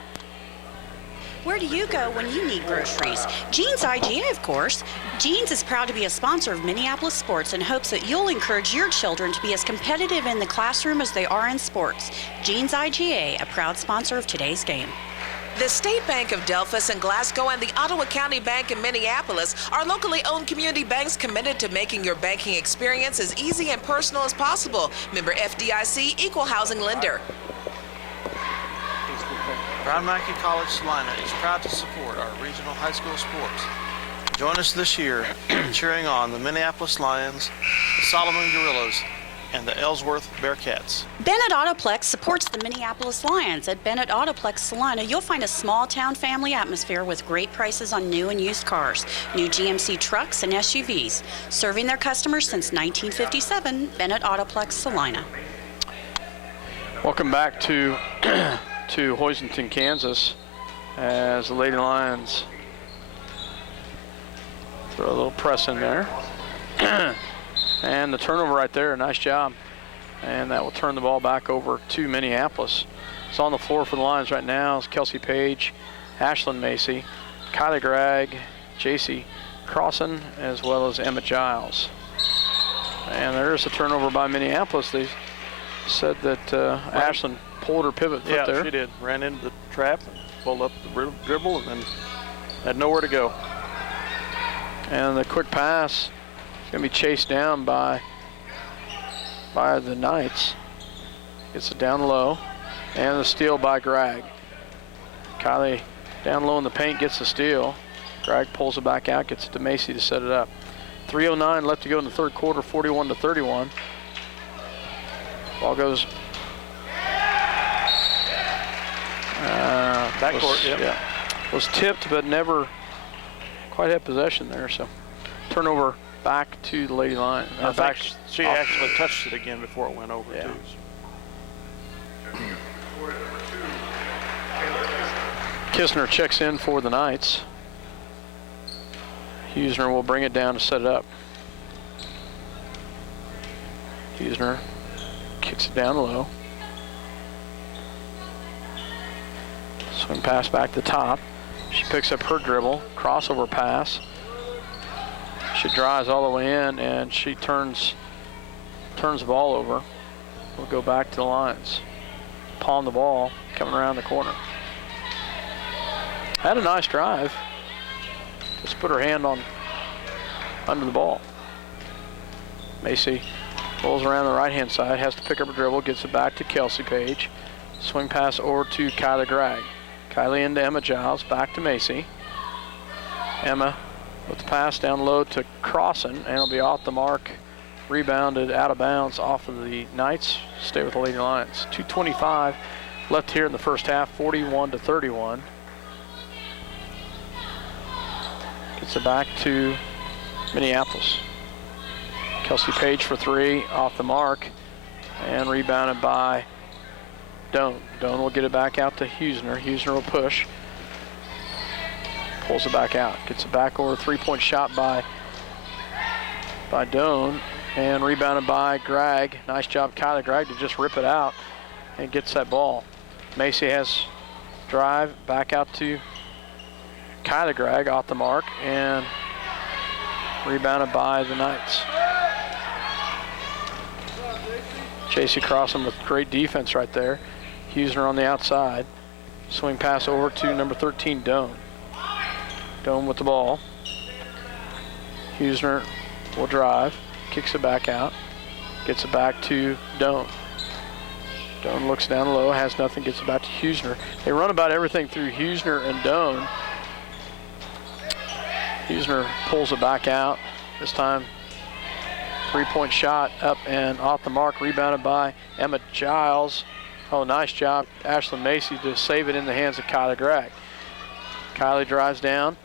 Where do you go when you need groceries? Jeans IGA, of course. Jeans is proud to be a sponsor of Minneapolis sports and hopes that you'll encourage your children to be as competitive in the classroom as they are in sports. Jeans IGA, a proud sponsor of today's game. The State Bank of Delphus and Glasgow and the Ottawa County Bank in Minneapolis are locally owned community banks committed to making your banking experience as easy and personal as possible. Member FDIC, equal housing lender. Brown Mackey College Salina is proud to support our regional high school sports. Join us this year in cheering on the Minneapolis Lions, the Solomon Gorillas, and the Ellsworth Bearcats. Bennett Autoplex supports the Minneapolis Lions. At Bennett Autoplex Salina, you'll find a small-town family atmosphere with great prices on new and used cars, new GMC trucks and SUVs. Serving their customers since 1957, Bennett Autoplex Salina. Welcome back to Hoisington, Kansas, as the Lady Lions throw a little press in there. And the turnover right there, nice job. And that will turn the ball back over to Minneapolis. So on the floor for the Lions right now is Kelsey Page, Ashlyn Macy, Kylie Gregg, JC Crossan, as well as Emma Giles. And there's a turnover by Minneapolis. They said that Ashlyn pulled her pivot foot there. Yeah, she did. Ran into the trap, and pulled up the dribble, and then had nowhere to go. And the quick pass is going to be chased down by the Knights. Gets it down low, and the steal by Gregg. Kylie down low in the paint gets the steal. Gregg pulls it back out, gets it to Macy to set it up. 3:09 left to go in the third quarter, 41-31. Ball goes backcourt. Yeah, was tipped but never quite had possession there. So turnover back to the Lady Lions. I think she actually touched it again before it went over too. Kistner checks in for the Knights. Huesner will bring it down to set it up. Huesner kicks it down low. Swing pass back to the top. She picks up her dribble, crossover pass. She drives all the way in, and she turns the ball over. We'll go back to the Lions. Pawn the ball, coming around the corner. Had a nice drive. Just put her hand under the ball. Macy rolls around the right-hand side, has to pick up a dribble, gets it back to Kelsey Page. Swing pass over to Kylie Gregg. Kylie into Emma Giles, back to Macy. Emma with the pass down low to Crossan, and it'll be off the mark. Rebounded out of bounds off of the Knights. Stay with the Lady Lions. 2:25 left here in the first half, 41-31. Gets it back to Minneapolis. Kelsey Page for three, off the mark, and rebounded by Doan. Doan will get it back out to Huesner. Huesner will push. Pulls it back out. Gets it back over a three-point shot by Doan, and rebounded by Gregg. Nice job, Kylie Gregg, to just rip it out and gets that ball. Macy has drive back out to Kylie Gregg, off the mark, and rebounded by the Knights. JC Crossan with great defense right there. Huesner on the outside. Swing pass over to number 13, Doan. Doan with the ball. Huesner will drive, kicks it back out, gets it back to Doan. Doan looks down low, has nothing, gets it back to Huesner. They run about everything through Huesner and Doan. Huesner pulls it back out. This time, three-point shot up and off the mark, rebounded by Emma Giles. Oh, nice job, Ashlyn Macy, to save it in the hands of Kylie Gregg. Kylie drives down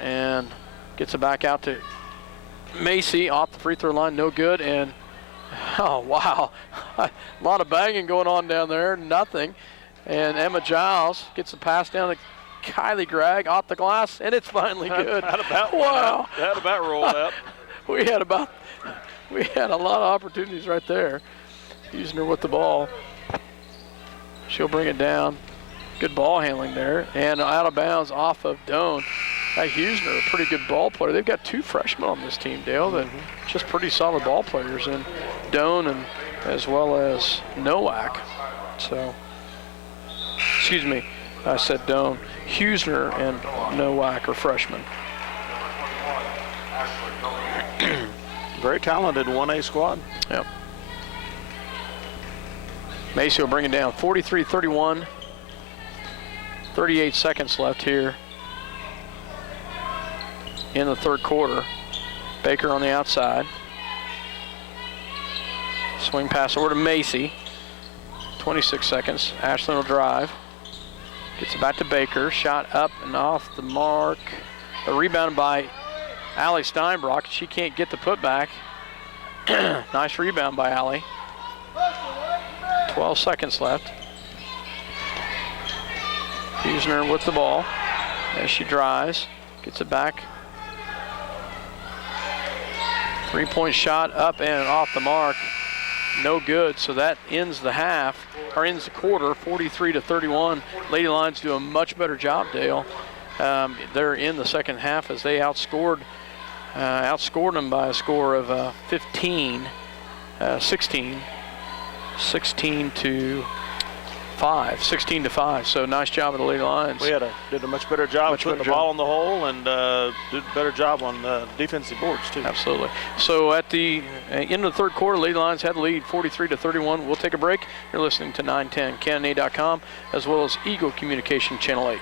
and gets it back out to Macy, off the free throw line, no good, and oh, wow. A lot of banging going on down there, nothing. And Emma Giles gets the pass down to Kylie Gregg, off the glass, and it's finally good. Wow. That about rolled out. We had a lot of opportunities right there. Huesner with the ball. She'll bring it down. Good ball handling there. And out of bounds off of Doan. Huesner, a pretty good ball player. They've got 2 freshmen on this team, Dale, that just pretty solid ball players, and Doan and as well as Nowak. So, excuse me, I said Doan. Huesner and Nowak are freshmen. Very talented 1A squad. Yep. Macy will bring it down 43-31. 38 seconds left here in the third quarter. Baker on the outside. Swing pass over to Macy. 26 seconds. Ashland will drive. Gets it back to Baker. Shot up and off the mark. A rebound by Allie Steinbrock. She can't get the putback. Nice rebound by Allie. 12 seconds left. Huesner with the ball as she drives. Gets it back. 3-point shot up and off the mark. No good, so that ends the half, or ends the quarter, 43-31. Lady Lions do a much better job, Dale. They're in the second half as they outscored them by a score of 16 to 5. So nice job of the Lady Lions. We did a much better job of putting the ball in the hole, and did a better job on defensive boards too. Absolutely. So at the end of the third quarter, Lady Lions had the lead 43-31. We'll take a break. You're listening to 910 CannonA.com as well as Eagle Communication Channel 8.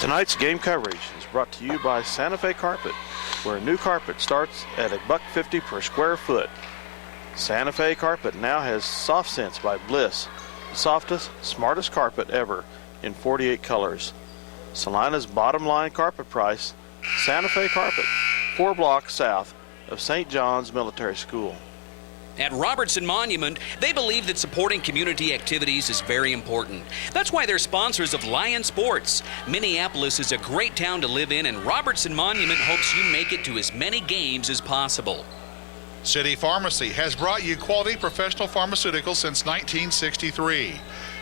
Tonight's game coverage is brought to you by Santa Fe Carpet, where a new carpet starts at $1.50 per square foot. Santa Fe Carpet now has Soft Sense by Bliss, the softest, smartest carpet ever in 48 colors. Salina's bottom line carpet price, Santa Fe Carpet, 4 blocks south of St. John's Military School. At Robertson Monument, they believe that supporting community activities is very important. That's why they're sponsors of Lion Sports. Minneapolis is a great town to live in, and Robertson Monument hopes you make it to as many games as possible. City Pharmacy has brought you quality professional pharmaceuticals since 1963.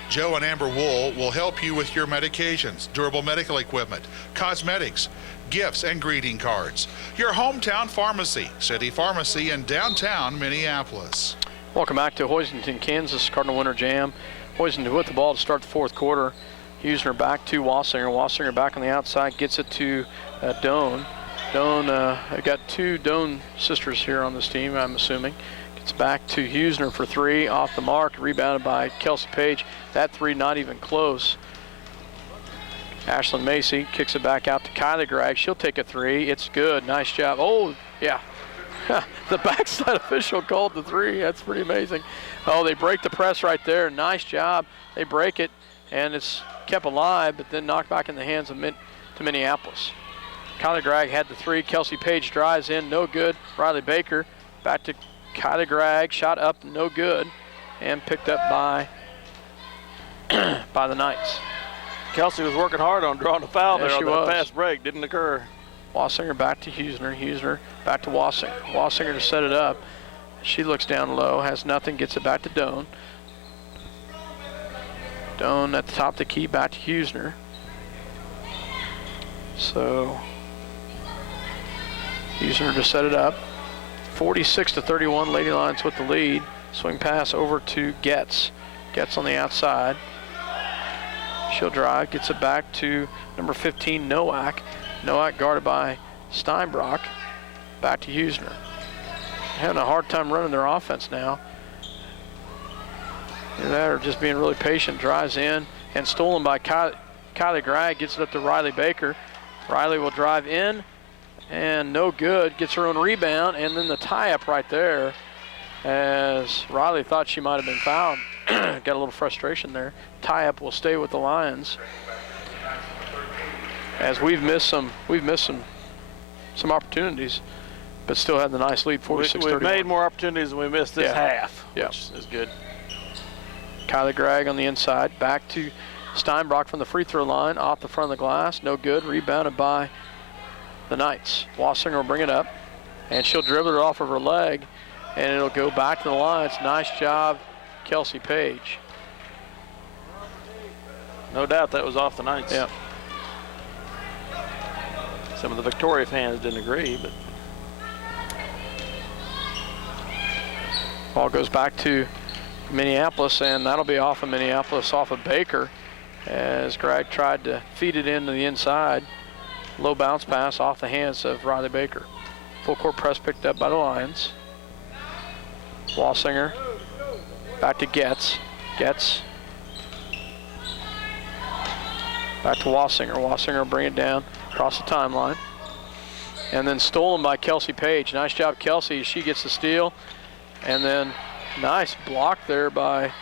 Joe and Amber Wool will help you with your medications, durable medical equipment, cosmetics, gifts, and greeting cards. Your hometown pharmacy, City Pharmacy in downtown Minneapolis. Welcome back to Hoisington, Kansas, Cardinal Winter Jam. Hoisington with the ball to start the fourth quarter. Huesner back to Wassinger. Wassinger back on the outside, gets it to Doan. Doan, I've got 2 Doan sisters here on this team, I'm assuming. Gets back to Huesner for 3, off the mark, rebounded by Kelsey Page. That 3 not even close. Ashlyn Macy kicks it back out to Kylie Gregg. She'll take a 3. It's good. Nice job. Oh, yeah. The backside official called the 3. That's pretty amazing. Oh, they break the press right there. Nice job. They break it, and it's kept alive, but then knocked back in the hands of to Minneapolis. Kylie Gregg had the 3. Kelsey Page drives in, no good. Riley Baker back to Kylie Gregg, shot up, no good, and picked up by the Knights. Kelsey was working hard on drawing a foul there on that fast break. Didn't occur. Wassinger back to Huesner. Huesner back to Wassinger. Wassinger to set it up. She looks down low, has nothing, gets it back to Doan. Doan at the top of the key, back to Huesner. So Huesner to set it up. 46-31, Lady Lions with the lead. Swing pass over to Getz. Getz on the outside. She'll drive, gets it back to number 15, Nowak. Nowak guarded by Steinbrock. Back to Huesner. Having a hard time running their offense now. They're just being really patient. Drives in and stolen by Kylie Gregg. Gets it up to Riley Baker. Riley will drive in and no good. Gets her own rebound, and then the tie-up right there as Riley thought she might have been fouled. Got a little frustration there. Tie-up will stay with the Lions. As we've missed some opportunities, but still had the nice lead, 46-31. We've made more opportunities than we missed this half, which is good. Kylie Gregg on the inside, back to Steinbrock from the free throw line, off the front of the glass, no good, rebounded by the Knights. Wassinger will bring it up, and she'll dribble it off of her leg, and it'll go back to the Lions. Nice job, Kelsey Page. No doubt that was off the Knights. Yeah. Some of the Victoria fans didn't agree, but Ball goes back to Minneapolis, and that'll be off of Minneapolis, off of Baker, as Gregg tried to feed it into the inside. Low bounce pass off the hands of Riley Baker. Full court press picked up by the Lions. Walsinger back to Getz. Getz back to Walsinger. Walsinger will bring it down across the timeline. And then stolen by Kelsey Page. Nice job, Kelsey. She gets the steal. And then nice block there by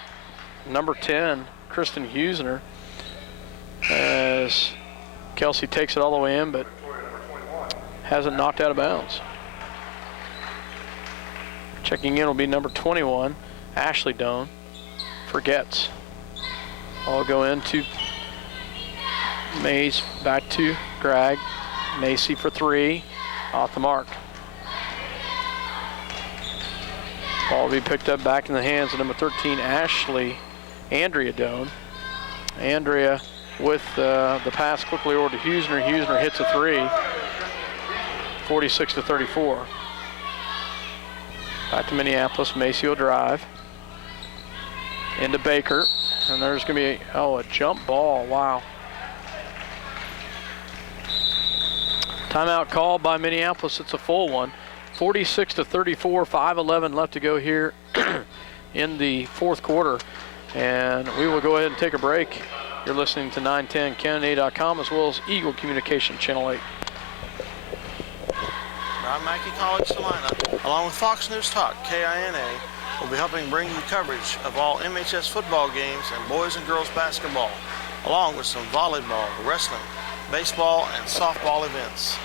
number 10, Kristen Husner, as Kelsey takes it all the way in, but hasn't knocked out of bounds. Checking in will be number 21, Ashley Doan, for Getz. All go into Mays, back to Gregg. Macy for 3, off the mark. Ball will be picked up back in the hands of number 13, Andrea Doan. Andrea with the pass quickly over to Husner. Husner hits a 3, 46-34. Back to Minneapolis. Macy will drive into Baker, and there's going to be a jump ball. Wow. Timeout called by Minneapolis. It's a full one. 46-34, 5:11 left to go here in the fourth quarter. And we will go ahead and take a break. You're listening to 910KNA.com as well as Eagle Communication Channel 8. Now, Mackey College Salina, along with Fox News Talk, KINA, will be helping bring you coverage of all MHS football games and boys and girls basketball, along with some volleyball, wrestling, baseball, and softball events.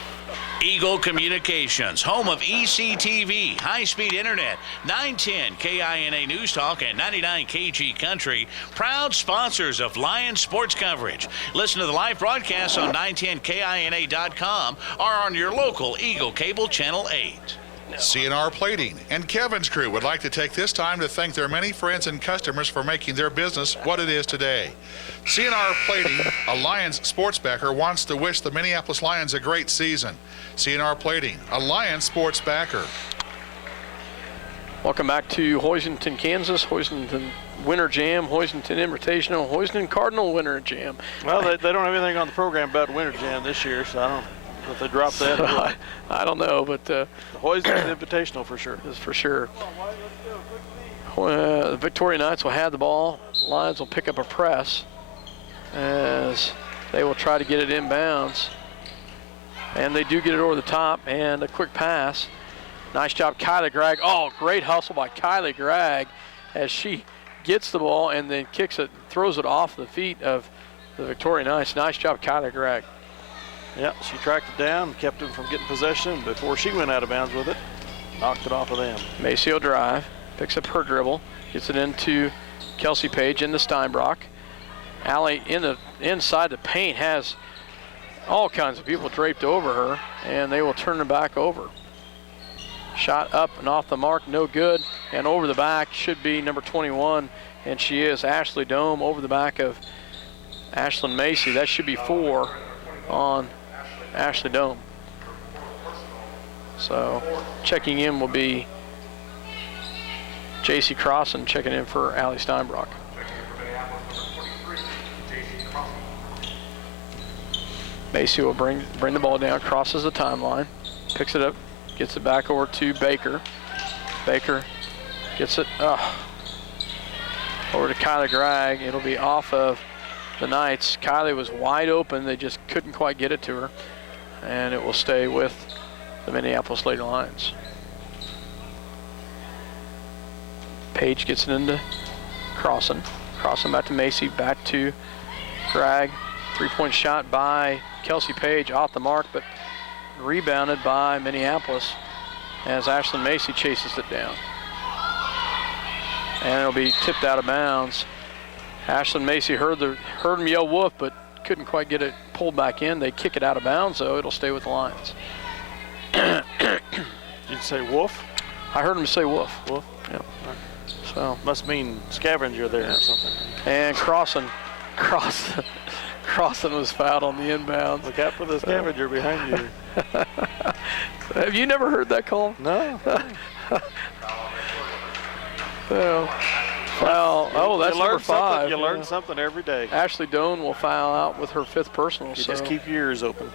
Eagle Communications, home of ECTV, high-speed internet, 910 KINA News Talk and 99 KG Country, proud sponsors of Lions sports coverage. Listen to the live broadcast on 910KINA.com or on your local Eagle Cable Channel 8. CNR Plating and Kevin's crew would like to take this time to thank their many friends and customers for making their business what it is today. CNR Plating, a Lions sports backer, wants to wish the Minneapolis Lions a great season. CNR Plating, a Lions sports backer. Welcome back to Hoisington, Kansas. Hoisington Winter Jam, Hoisington Invitational, Hoisington Cardinal Winter Jam. well, they don't have anything on the program about Winter Jam this year, so I don't know if they dropped that. So I don't know, but the Hoisington Invitational for sure. is for sure. The Victoria Knights will have the ball. Lions will pick up a press as they will try to get it inbounds. And they do get it over the top, and a quick pass. Nice job, Kylie Gregg. Oh, great hustle by Kylie Gregg as she gets the ball and then kicks it, throws it off the feet of the Victoria Knights. Nice job, Kylie Gregg. Yep, she tracked it down, kept them from getting possession before she went out of bounds with it. Knocked it off of them. Macy will drive, picks up her dribble, gets it into Kelsey Page into Steinbrock. Allie inside the paint has all kinds of people draped over her, and they will turn it back over. Shot up and off the mark, no good, and over the back should be number 21, and she is Ashley Dome over the back of Ashlyn Macy. That should be 4 on Ashley Dome. So checking in will be J.C. Crossan, checking in for Allie Steinbrock. Macy will bring the ball down, crosses the timeline, picks it up, gets it back over to Baker. Baker gets it over to Kylie Gregg. It'll be off of the Knights. Kylie was wide open. They just couldn't quite get it to her. And it will stay with the Minneapolis Lady Lions. Page gets it into Crossan. Crossan back to Macy, back to Gregg. Three-point shot by Kelsey Page off the mark, but rebounded by Minneapolis as Ashlyn Macy chases it down. And it'll be tipped out of bounds. Ashlyn Macy heard him yell woof, but couldn't quite get it pulled back in. They kick it out of bounds, so it'll stay with the Lions. Did you say woof? I heard him say woof. Woof? Yeah. So must mean scavenger there or something. And Crossan Crossan was fouled on the inbounds. Look out for the scavenger behind you. Have you never heard that call? No. Well, foul. Oh, that's number 5. You learn something every day. Ashley Doan will foul out with her 5th personal. You so just keep your ears open.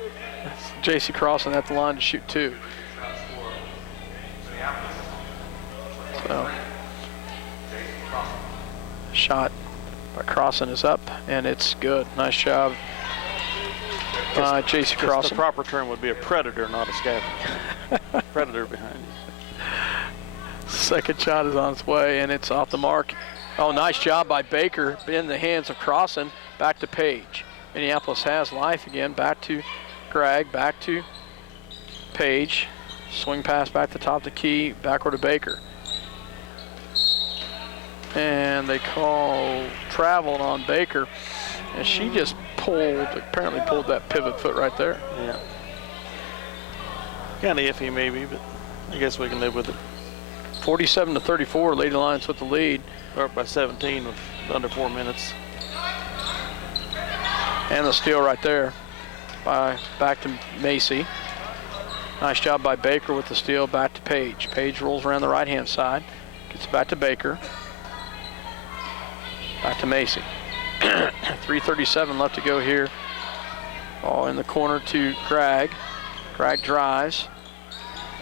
J.C. Crossan at the line to shoot 2. So, shot by Crossan is up, and it's good. Nice job by J.C. Crossan. The proper term would be a predator, not a scavenger. Predator behind you. Second shot is on its way, and it's off the mark. Oh, nice job by Baker in the hands of Crossan. Back to Page. Minneapolis has life again. Back to Gregg. Back to Page. Swing pass back to the top of the key. Backward to Baker. And they call travel on Baker. And she just apparently pulled that pivot foot right there. Yeah. Kind of iffy maybe, but I guess we can live with it. 47-34, Lady Lions with the lead. They're up by 17 with under 4 minutes. And the steal right there back to Macy. Nice job by Baker with the steal, back to Page. Page rolls around the right-hand side, gets it back to Baker. Back to Macy. 3:37 left to go here. Ball in the corner to Gregg. Gregg drives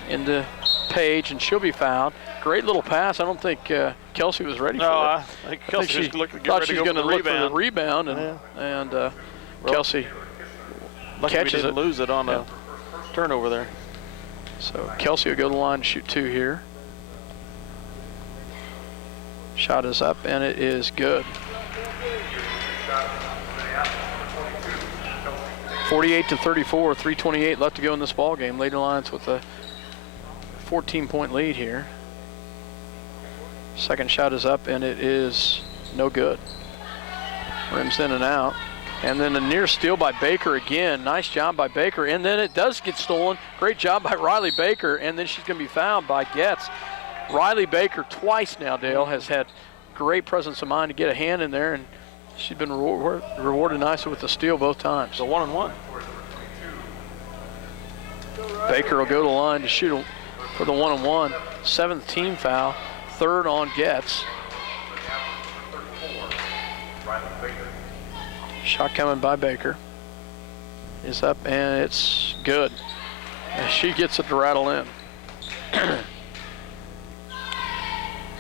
into Page, and she'll be fouled. Great little pass. I don't think Kelsey was ready for it. I think Kelsey was looking to thought she was going to look for the rebound. rebound, and Kelsey catches it. Lose it on a turnover there. So Kelsey will go to the line to shoot 2 here. Shot is up, and it is good. 48-34, 3:28 left to go in this ball game. Lady Lions with a 14-point lead here. Second shot is up, and it is no good. Rims in and out. And then a near steal by Baker again. Nice job by Baker. And then it does get stolen. Great job by Riley Baker. And then she's going to be fouled by Getz. Riley Baker twice now, Dale, has had great presence of mind to get a hand in there. And she's been rewarded nicely with the steal both times. So 1-1. Baker will go to the line to shoot for the 1-1. 7th team foul. 3rd on Getz. Shot coming by Baker. Is up, and it's good. And she gets it to rattle in.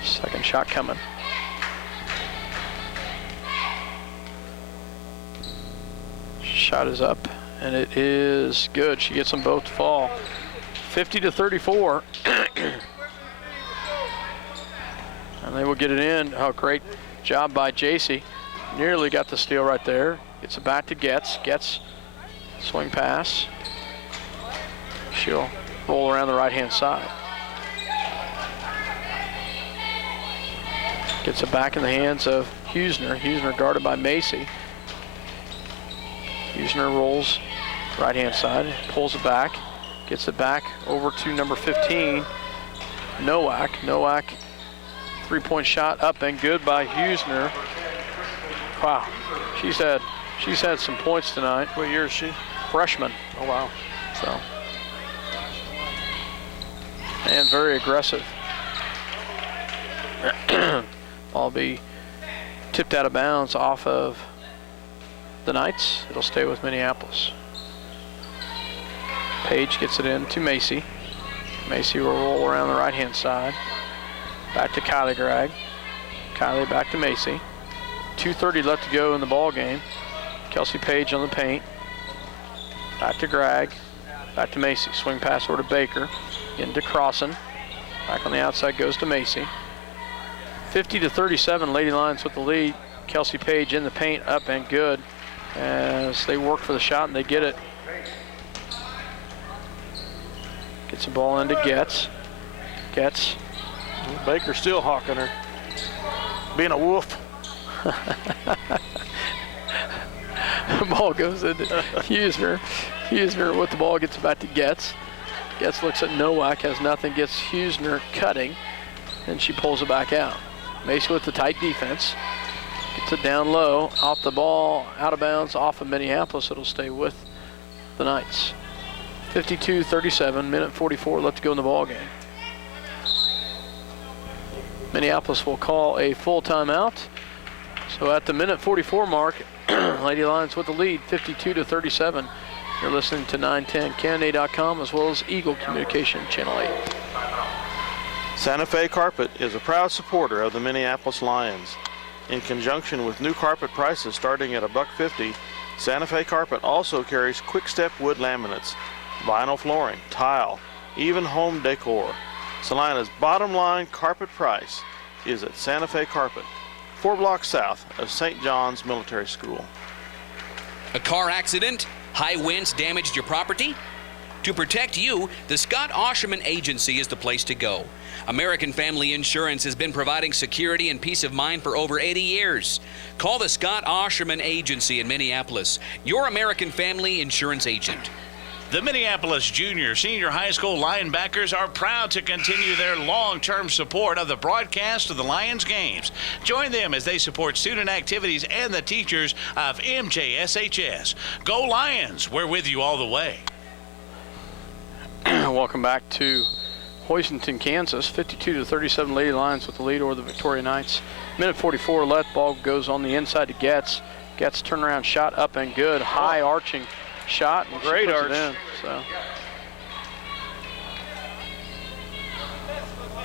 Second shot coming. Shot is up, and it is good. She gets them both to fall. 50-34. And they will get it in. Oh, great job by JC. Nearly got the steal right there. Gets it back to Getz. Getz, swing pass. She'll roll around the right-hand side. Gets it back in the hands of Huesner. Huesner guarded by Macy. Huesner rolls right-hand side, pulls it back, gets it back over to number 15, Nowak. Nowak, 3-point shot up and good by Huesner. Wow, she's had some points tonight. What year is she? Freshman. Oh wow. So, and very aggressive. Ball be tipped out of bounds off of the Knights. It'll stay with Minneapolis. Page gets it in to Macy. Macy will roll around the right-hand side. Back to Kylie Gregg. Kylie back to Macy. 2:30 left to go in the ball game. Kelsey Page on the paint. Back to Gregg. Back to Macy. Swing pass over to Baker. Into Crossan. Back on the outside goes to Macy. 50-37, Lady Lions with the lead. Kelsey Page in the paint, up and good as they work for the shot, and they get it. Gets the ball into Getz. Getz. Baker still hawking her. Being a wolf. The ball goes into Huesner. Huesner with the ball gets it back to Getz. Getz looks at Nowak, has nothing, gets Huesner cutting, and she pulls it back out. Macy with the tight defense. Gets it down low, off the ball, out of bounds, off of Minneapolis. It'll stay with the Knights. 52-37, minute 44 left to go in the ball game. Minneapolis will call a full timeout. So at the minute 44 mark, Lady Lions with the lead, 52-37. You're listening to 910KNA.com as well as Eagle Communication Channel 8. Santa Fe Carpet is a proud supporter of the Minneapolis Lions. In conjunction with new carpet prices starting at $1.50, Santa Fe Carpet also carries quick step wood laminates, vinyl flooring, tile, even home decor. Salina's bottom line carpet price is at Santa Fe Carpet, 4 blocks south of St. John's Military School. A car accident? High winds damaged your property? To protect you, the Scott Osherman Agency is the place to go. American Family Insurance has been providing security and peace of mind for over 80 years. Call the Scott Osherman Agency in Minneapolis, your American Family Insurance agent. The Minneapolis Junior Senior High School Linebackers are proud to continue their long-term support of the broadcast of the Lions games. Join them as they support student activities and the teachers of MJSHS. Go Lions! We're with you all the way. Welcome back to Hoisington, Kansas. 52-37 Lady Lions with the lead over the Victoria Knights. Minute 44 left. Ball goes on the inside to Getz. Getz turnaround shot up and good. High arching shot. And great arch. In, so.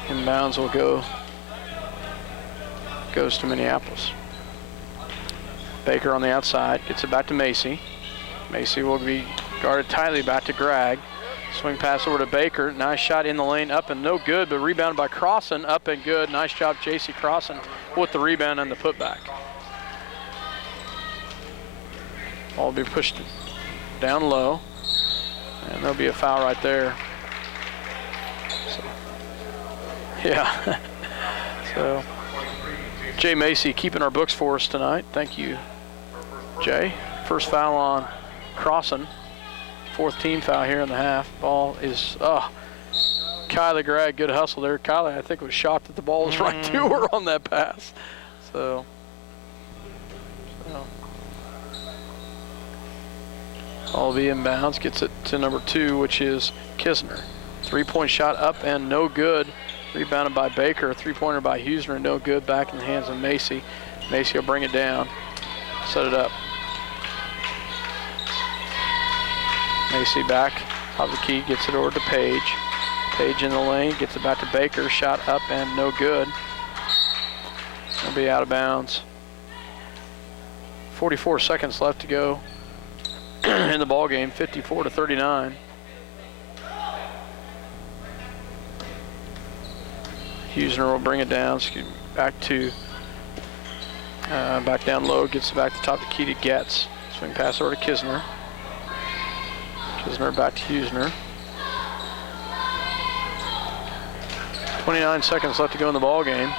Inbounds will goes to Minneapolis. Baker on the outside. Gets it back to Macy. Macy will be guarded tightly back to Gregg. Swing pass over to Baker. Nice shot in the lane, up and no good, but rebounded by Crossan, up and good. Nice job, J.C. Crossan, with the rebound and the putback. Ball will be pushed down low, and there'll be a foul right there. So, yeah. So, Jay Macy keeping our books for us tonight. Thank you, Jay. First foul on Crossan. 4th team foul here in the half. Ball is, Kylie Gregg, good hustle there. Kylie, I think, was shocked that the ball was right to her on that pass. So. Ball will be inbounds, gets it to number 2, which is Kisner. 3-point shot up and no good. Rebounded by Baker. 3-pointer by Huesner, no good. Back in the hands of Macy. Macy will bring it down, set it up. Macy back, top of the key, gets it over to Page. Page in the lane, gets it back to Baker. Shot up and no good. It'll be out of bounds. 44 seconds left to go in the ball game, 54-39. Huesner will bring it down, back down low, gets it back to top of the key to Getz. Swing pass over to Kisner. Kisner back to Huesner. 29 seconds left to go in the ball game.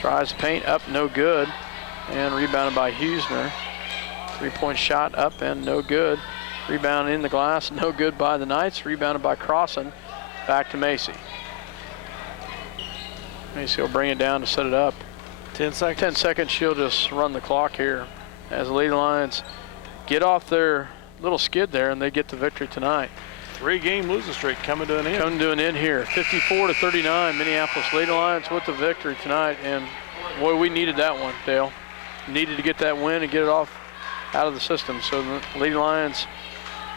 Tries to paint up, no good, and rebounded by Huesner. 3-point shot up and no good. Rebound in the glass, no good by the Knights. Rebounded by Crossan. Back to Macy. Macy will bring it down to set it up. 10 seconds. 10 seconds, she'll just run the clock here as the Lady Lions get off their little skid there and they get the victory tonight. 3-game losing streak coming to an end. Coming to an end here. 54-39, Minneapolis Lady Lions with the victory tonight. And boy, we needed that one, Dale. Needed to get that win and get it off out of the system. So the Lady Lions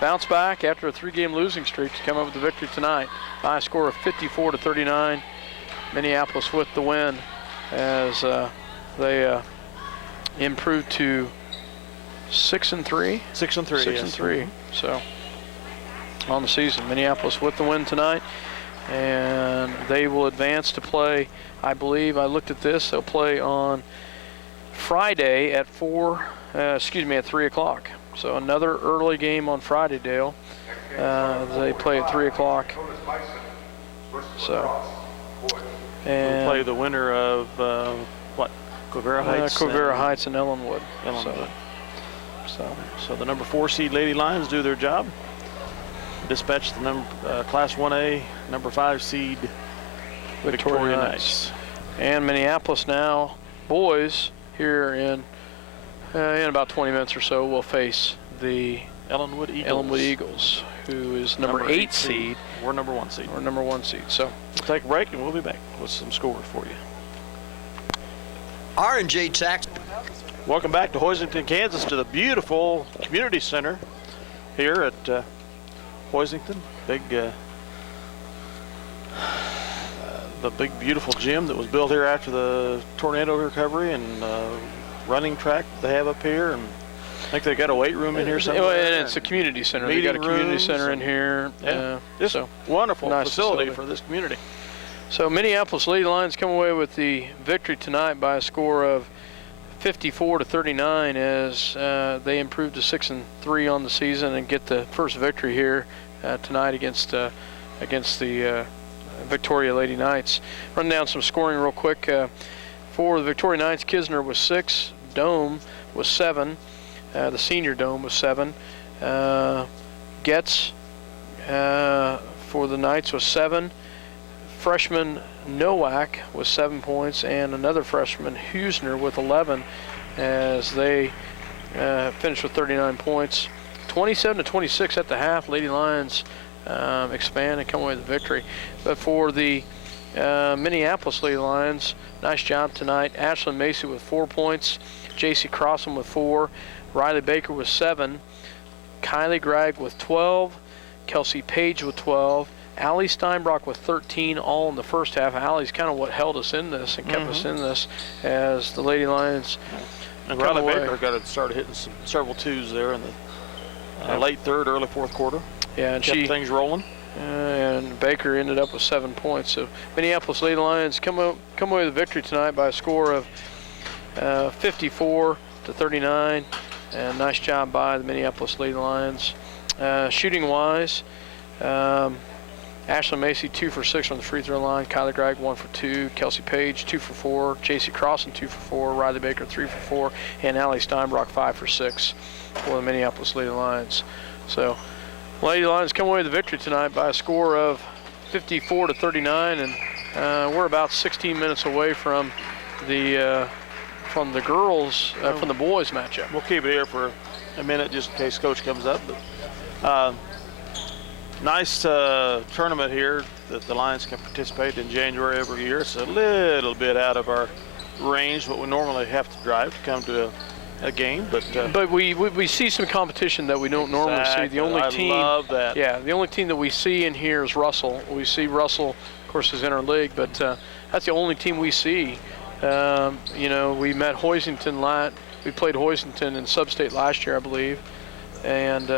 bounce back after a 3-game losing streak to come up with the victory tonight. High score of 54-39. Minneapolis with the win as they improved to 6-3. 6-3. So on the season, Minneapolis with the win tonight, and they will advance to play. I believe I looked at this. They'll play on Friday at 3 o'clock. So another early game on Friday, Dale. They play at 3 o'clock. So. And we'll play the winner of Quivira Heights. Quivira Heights and Ellenwood. So the number 4 seed Lady Lions do their job. Dispatch the Class 1A number 5 seed Victoria Knights. And Minneapolis now, boys, here in in about 20 minutes or so, we'll face the Ellenwood Eagles, who is number 8 seed. We're number 1 seed. We're number 1 seed. So we'll take a break and we'll be back with some scores for you. R&J Tax. Welcome back to Hoisington, Kansas, to the beautiful community center here at Hoisington. The big beautiful gym that was built here after the tornado recovery, and running track they have up here, and I think they got a weight room in here somewhere. And it's a community center. They got a community center in here. Just so wonderful nice facility for this community. So Minneapolis Lady Lions come away with the victory tonight by a score of 54-39 as they improved to 6-3 on the season and get the first victory here tonight against the Victoria Lady Knights. Run down some scoring real quick. For the Victoria Knights, Kisner was 6, Dome was 7, the senior Dome was 7, Getz for the Knights was 7, freshman Nowak was 7 points, and another freshman Husner with 11 as they finished with 39 points. 27-26 at the half. Lady Lions expand and come away with the victory. But for the Minneapolis Lady Lions, nice job tonight. Ashlyn Macy with 4 points, JC Crossan with 4, Riley Baker with 7, Kylie Gregg with 12, Kelsey Page with 12, Allie Steinbrock with 13, all in the first half. Allie's kind of what held us in this and kept us in this as the Lady Lions. And Riley Baker got to start hitting several twos there in the late third, early fourth quarter. Yeah, and kept things rolling. And Baker ended up with 7 points. So Minneapolis Lady Lions come away with a victory tonight by a score of 54-39. And nice job by the Minneapolis Lady Lions. Shooting wise, Ashlyn Macy 2 for 6 from the free throw line. Kylie Gregg 1 for 2. Kelsey Page 2 for 4. JC Crossan 2 for 4. Riley Baker 3 for 4. And Allie Steinbrock 5 for 6 for the Minneapolis Lady Lions. So Lady Lions come away with the victory tonight by a score of 54-39, and we're about 16 minutes away from the girls from the boys matchup. We'll keep it here for a minute just in case Coach comes up. But nice tournament here that the Lions can participate in January every year. It's a little bit out of our range, what we normally have to drive to come to a game, but we see some competition that we don't normally see. The only team, I love that. Yeah, the only team that we see in here is Russell. We see Russell, of course, is in our league, but that's the only team we see. You know, we met Hoisington we played Hoisington in sub-state last year, I believe, and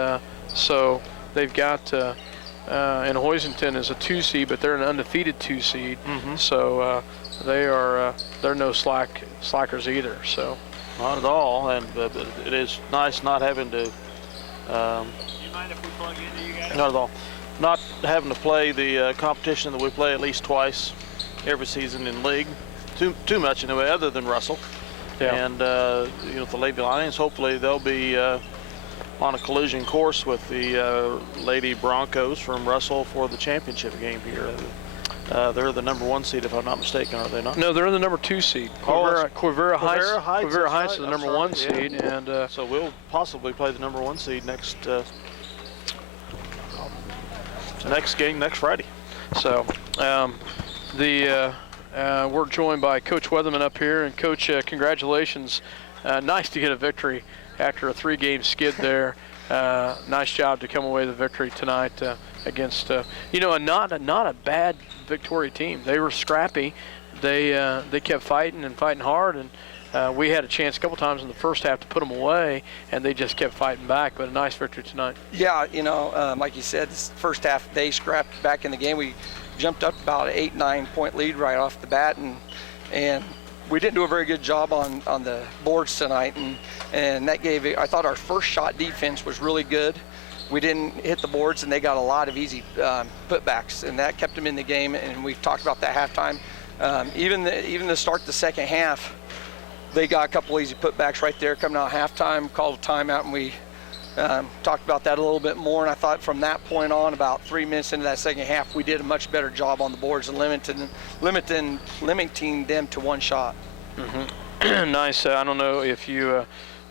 so they've got and Hoisington is a 2 seed, but they're an undefeated 2 seed. So they're no slackers either. So. Not at all, and it is nice not having to. You mind if we plug into you guys? Not at all. Not having to play the competition that we play at least twice every season in league. Too much in a way, other than Russell. Yeah. And you know, the Lady Lions, hopefully they'll be on a collision course with the Lady Broncos from Russell for the championship game here. They're the number 1 seed, if I'm not mistaken, are they not? No, they're the number 2 seed. Quivira Heights is the number 1 seed, and so we'll possibly play the number 1 seed next game next Friday. So we're joined by Coach Weatherman up here, and Coach, congratulations! Nice to get a victory after a 3-game skid there. Nice job to come away with a victory tonight against not a bad Victoria team. They were scrappy. They kept fighting hard, and we had a chance a couple times in the first half to put them away, and they just kept fighting back. But a nice victory tonight. Yeah, like you said, this first half they scrapped back in the game. We jumped up about an 8-9 point lead right off the bat, and we didn't do a very good job on the boards tonight, and that gave it. I thought our first shot defense was really good. We didn't hit the boards, and they got a lot of easy putbacks, and that kept them in the game. And we've talked about that halftime. Even to start the second half, they got a couple easy putbacks right there coming out halftime. Called a timeout, and we talked about that a little bit more. And I thought from that point on, about 3 minutes into that second half, we did a much better job on the boards and limiting them to one shot. Nice. I don't know if you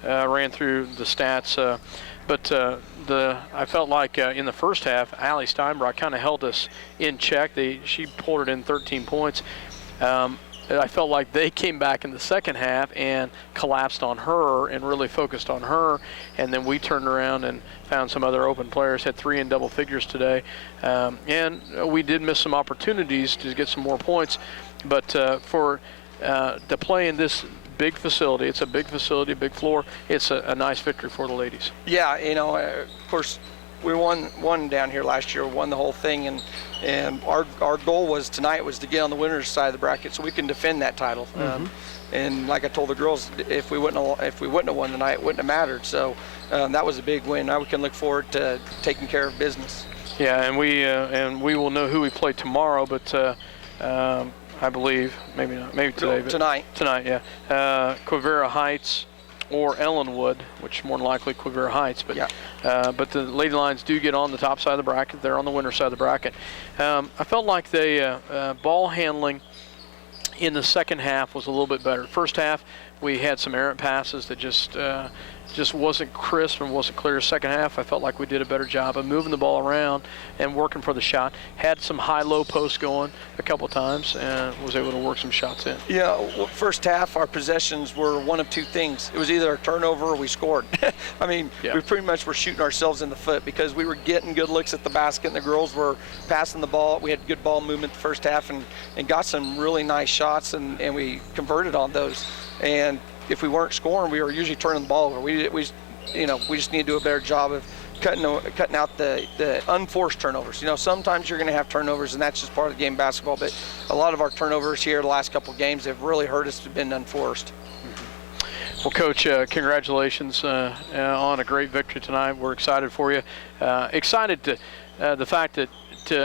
ran through the stats. But I felt like in the first half, Allie Steinbrock kind of held us in check. She poured it in 13 points. I felt like they came back in the second half and collapsed on her and really focused on her. And then we turned around and found some other open players, had 3 in double figures today. And we did miss some opportunities to get some more points. But to play in this big facility, it's a big facility, big floor, it's a nice victory for the ladies. Yeah, of course, we won down here last year, won the whole thing, and our goal was tonight was to get on the winner's side of the bracket so we can defend that title. And like I told the girls, if we wouldn't have won tonight, it wouldn't have mattered. So that was a big win. Now we can look forward to taking care of business. Yeah, and we will know who we play tomorrow, but I believe maybe not, maybe today. Tonight, yeah. Quivira Heights or Ellenwood, which more than likely Quivira Heights, but but the Lady Lions do get on the top side of the bracket. They're on the winner's side of the bracket. I felt like the ball handling in the second half was a little bit better. First half, we had some errant passes that just wasn't crisp and wasn't clear. Second half, I felt like we did a better job of moving the ball around and working for the shot. Had some high-low posts going a couple times and was able to work some shots in. Yeah, well, first half, our possessions were one of two things. It was either a turnover or we scored. I mean, we pretty much were shooting ourselves in the foot because we were getting good looks at the basket and the girls were passing the ball. We had good ball movement the first half and got some really nice shots and we converted on those. And if we weren't scoring, we were usually turning the ball over. We just need to do a better job of cutting out the unforced turnovers. Sometimes you're going to have turnovers, and that's just part of the game of basketball. But a lot of our turnovers here the last couple of games have really hurt us. Have been unforced. Well, Coach, congratulations on a great victory tonight. We're excited for you. Excited to the fact that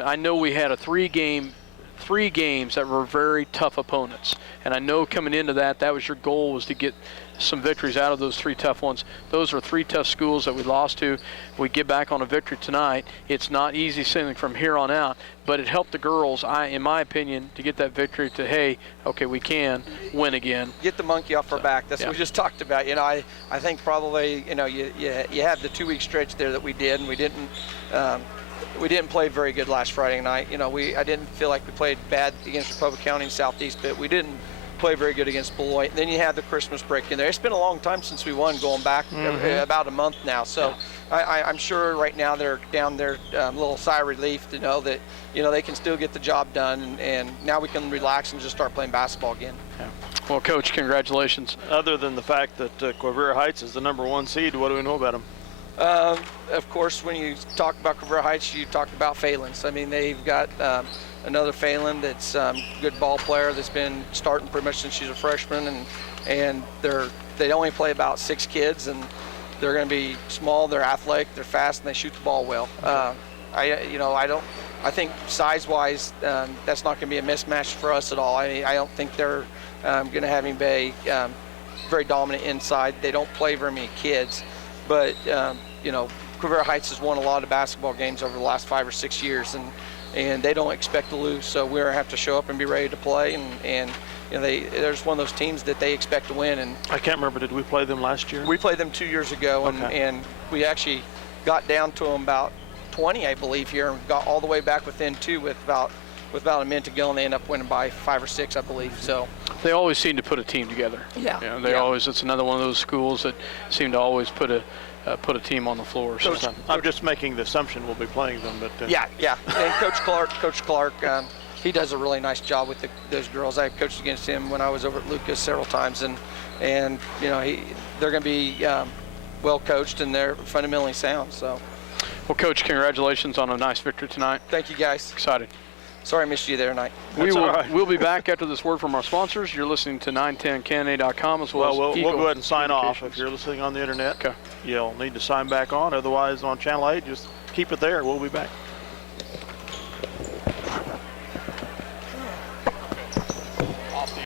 I know we had a three games that were very tough opponents. And I know coming into that was your goal, was to get some victories out of those 3 tough ones. Those are 3 tough schools that we lost to. We get back on a victory tonight. It's not easy sailing from here on out, but it helped the girls, in my opinion, to get that victory to, hey, okay, we can win again. Get the monkey off our back. That's what we just talked about. I think probably, you had the 2-week stretch there that we did, and we didn't play very good last Friday night. I didn't feel like we played bad against Republic County and Southeast, but we didn't play very good against Beloit. And then you had the Christmas break in there. It's been a long time since we won, going back about a month now. So I'm sure right now they're down there, a little sigh of relief to know that they can still get the job done, and now we can relax and just start playing basketball again. Yeah. Well, Coach, congratulations. Other than the fact that Quivira Heights is the #1 seed, what do we know about them? Of course, when you talk about Quivira Heights, you talk about Phelan's. I mean, they've got another Phelan that's a good ball player that's been starting pretty much since she's a freshman, and they only play about 6 kids, and they're going to be small, they're athletic, they're fast, and they shoot the ball well. I think size-wise, that's not going to be a mismatch for us at all. I don't think they're going to have anybody very dominant inside. They don't play very many kids. But, Quivira Heights has won a lot of basketball games over the last 5 or 6 years, and they don't expect to lose. So we're going to have to show up and be ready to play. And they're just one of those teams that they expect to win. And I can't remember, did we play them last year? We played them 2 years ago, and we actually got down to them about 20, I believe, here, and got all the way back within 2 with about a minute to go, and they end up winning by 5 or 6, I believe. So they always seem to put a team together. Always. It's another one of those schools that seem to always put a team on the floor. So I'm just making the assumption we'll be playing them, but And Coach Clark, he does a really nice job with those girls. I coached against him when I was over at Lucas several times, and they're going to be well coached, and they're fundamentally sound. So, well, Coach, congratulations on a nice victory tonight. Thank you, guys. Excited. Sorry I missed you there tonight. We'll be back after this word from our sponsors. You're listening to 910KNA.com as well as we'll go ahead and sign off. If you're listening on the internet, you'll need to sign back on. Otherwise, on Channel 8, just keep it there. We'll be back.